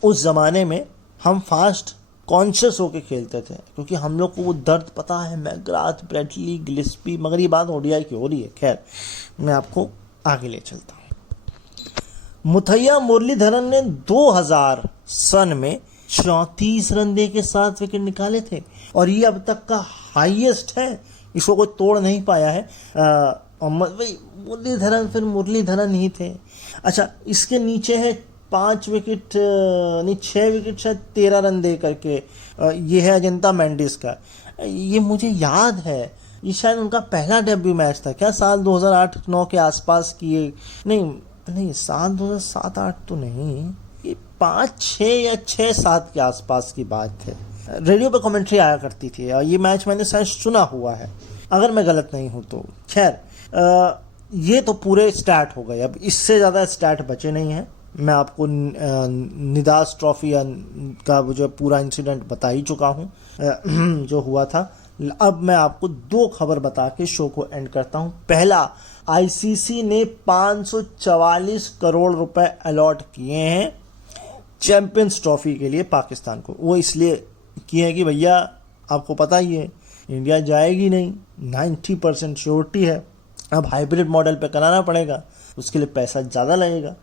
उस ज़माने में हम फास्ट कॉन्शियस होके खेलते थे, क्योंकि हम लोग को वो दर्द पता है, मैकग्राथ, ब्रेडली, गिलिस्पी, मगर ये बात ओडीआई की हो रही है। खैर, मैं आपको आगे ले चलता हूँ। मुथैया मुरलीधरन ने 2000 सन में 34 रन दे के 7 विकेट निकाले थे, और ये अब तक का हाईएस्ट है, इसको कोई तोड़ नहीं पाया है। मुरलीधरन फिर मुरलीधरन ही थे। अच्छा, इसके नीचे है 5 विकेट नहीं 6 विकेट शायद 13 रन दे करके, ये है अजंता मेंडिस का। ये मुझे याद है, ये शायद उनका पहला डेब्यू मैच था क्या, साल 2008-9 के आसपास की, नहीं साल 2007-8 तो नहीं, ये 5-6 या 6-7 के आसपास की बात है। रेडियो पे कमेंट्री आया करती थी, और ये मैच मैंने शायद सुना हुआ है, अगर मैं गलत नहीं हूँ तो। खैर, ये तो पूरे स्टैट हो गए, अब इससे ज़्यादा स्टैट बचे नहीं हैं। मैं आपको निदास ट्रॉफी का जो पूरा इंसिडेंट बता ही चुका हूँ जो हुआ था। अब मैं आपको 2 खबर बता के शो को एंड करता हूँ। पहला, आईसीसी ने 544 करोड़ रुपए अलॉट किए हैं चैंपियंस ट्रॉफी के लिए पाकिस्तान को। वो इसलिए किए हैं कि भैया आपको पता ही है इंडिया जाएगी नहीं, 90% श्योरिटी है, अब हाइब्रिड मॉडल पे कराना पड़ेगा, उसके लिए पैसा ज़्यादा लगेगा,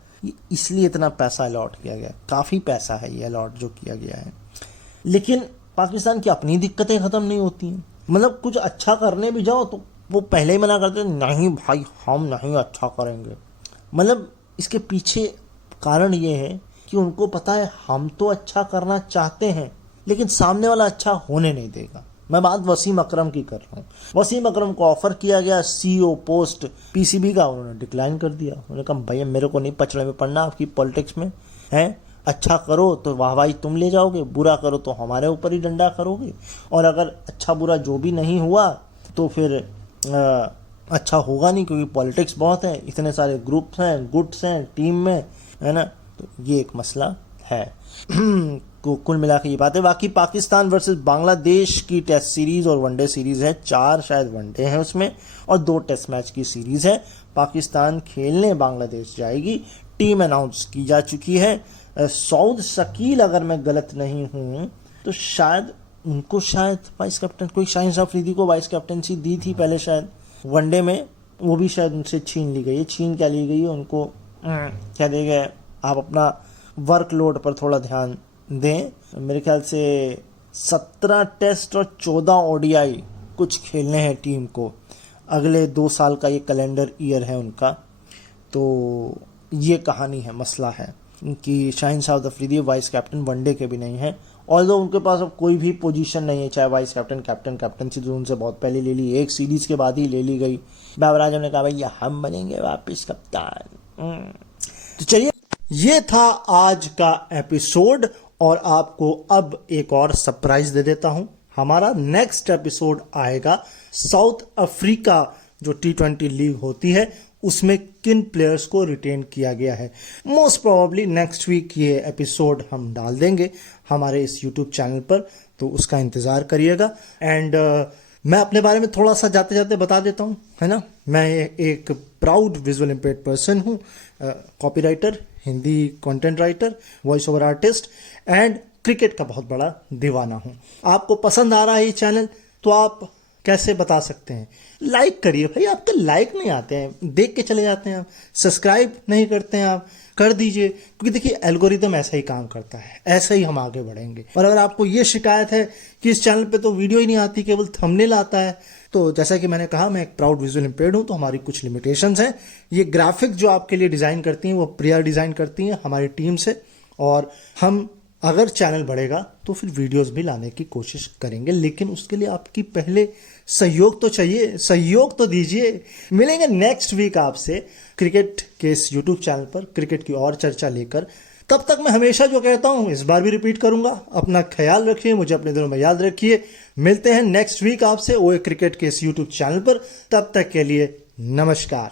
इसलिए इतना पैसा अलॉट किया गया। काफ़ी पैसा है ये अलॉट जो किया गया है। लेकिन पाकिस्तान की अपनी दिक्कतें ख़त्म नहीं होती हैं, मतलब कुछ अच्छा करने भी जाओ तो वो पहले ही मना करते हैं, नहीं भाई हम नहीं अच्छा करेंगे। मतलब इसके पीछे कारण ये है कि उनको पता है हम तो अच्छा करना चाहते हैं, लेकिन सामने वाला अच्छा होने नहीं देगा। मैं बात वसीम अकरम की कर रहा हूँ। वसीम अकरम को ऑफर किया गया CEO पोस्ट PCB का, उन्होंने डिक्लाइन कर दिया। उन्होंने कहा भैया मेरे को नहीं पचड़े में पड़ना आपकी पॉलिटिक्स में है। अच्छा करो तो वाहवाही तुम ले जाओगे, बुरा करो तो हमारे ऊपर ही डंडा करोगे, और अगर अच्छा बुरा जो भी नहीं हुआ तो फिर अच्छा होगा नहीं, क्योंकि पॉलिटिक्स बहुत है, इतने सारे ग्रुप्स हैं, गुट्स हैं टीम में, है ना। तो ये एक मसला है। कुल मिला के ये बात है। बाकी पाकिस्तान वर्सेस बांग्लादेश की टेस्ट सीरीज और वनडे सीरीज है, 4 शायद वनडे हैं उसमें और 2 टेस्ट मैच की सीरीज है। पाकिस्तान खेलने बांग्लादेश जाएगी, टीम अनाउंस की जा चुकी है। सऊद शकील अगर मैं गलत नहीं हूँ तो शायद उनको वाइस कैप्टन, कोई शाहिन अफरीदी को वाइस कैप्टनसी दी थी पहले शायद वनडे में, वो भी शायद उनसे छीन ली गई है। छीन क्या ली गई है, उनको क्या दिया गया, आप अपना वर्कलोड पर थोड़ा ध्यान दें। मेरे ख्याल से 17 टेस्ट और 14 ODI कुछ खेलने हैं टीम को, अगले 2 साल का ये कैलेंडर ईयर है उनका। तो ये कहानी है, मसला है कि Shaheen Afridi vice captain one day के भी नहीं है, ऑल्दो उनके पास अब कोई भी पोजीशन नहीं है, चाहे वाइस कैप्टन, कैप्टनसी तो उनसे बहुत पहले ले ली, एक सीरीज के बाद ही ले ली गई। बाबर आजम ने कहा भैया हम बनेंगे वापस कप्तान। तो चलिए, ये था आज का एपिसोड, और आपको अब एक और सरप्राइज दे देता हूं। हमारा नेक्स्ट एपिसोड आएगा साउथ अफ्रीका जो T20 लीग होती है उसमें किन प्लेयर्स को रिटेन किया गया है। मोस्ट प्रोबेबली नेक्स्ट वीक ये एपिसोड हम डाल देंगे हमारे इस यूट्यूब चैनल पर, तो उसका इंतज़ार करिएगा। एंड मैं अपने बारे में थोड़ा सा जाते जाते बता देता हूँ, है ना। मैं एक प्राउड विजुअल इम्पेयर्ड पर्सन हूँ, copywriter, Hindi content writer, voice over artist and cricket का बहुत बड़ा दीवाना हूँ। आपको पसंद आ रहा है ये चैनल तो आप कैसे बता सकते हैं, लाइक करिए भाई। आपके लाइक नहीं आते हैं, देख के चले जाते हैं आप, सब्सक्राइब नहीं करते हैं आप, कर दीजिए, क्योंकि देखिए एल्गोरिदम ऐसा ही काम करता है, ऐसे ही हम आगे बढ़ेंगे। और अगर आपको ये शिकायत है कि इस चैनल पे तो वीडियो ही नहीं आती, केवल थंबनेल आता है, तो जैसा कि मैंने कहा मैं एक प्राउड विजुअल इम्पेयर्ड हूँ, तो हमारी कुछ लिमिटेशंस हैं। ये ग्राफिक जो आपके लिए डिज़ाइन करती हैं वो प्रिया डिज़ाइन करती हैं हमारी टीम से, और हम अगर चैनल बढ़ेगा तो फिर वीडियोस भी लाने की कोशिश करेंगे, लेकिन उसके लिए आपकी पहले सहयोग तो चाहिए, सहयोग तो दीजिए। मिलेंगे नेक्स्ट वीक आपसे क्रिकेट के इस यूट्यूब चैनल पर क्रिकेट की और चर्चा लेकर। तब तक मैं हमेशा जो कहता हूं इस बार भी रिपीट करूंगा, अपना ख्याल रखिए, मुझे अपने दिलों में याद रखिए। मिलते हैं नेक्स्ट वीक आपसे ओए क्रिकेट के इस यूट्यूब चैनल पर, तब तक के लिए नमस्कार।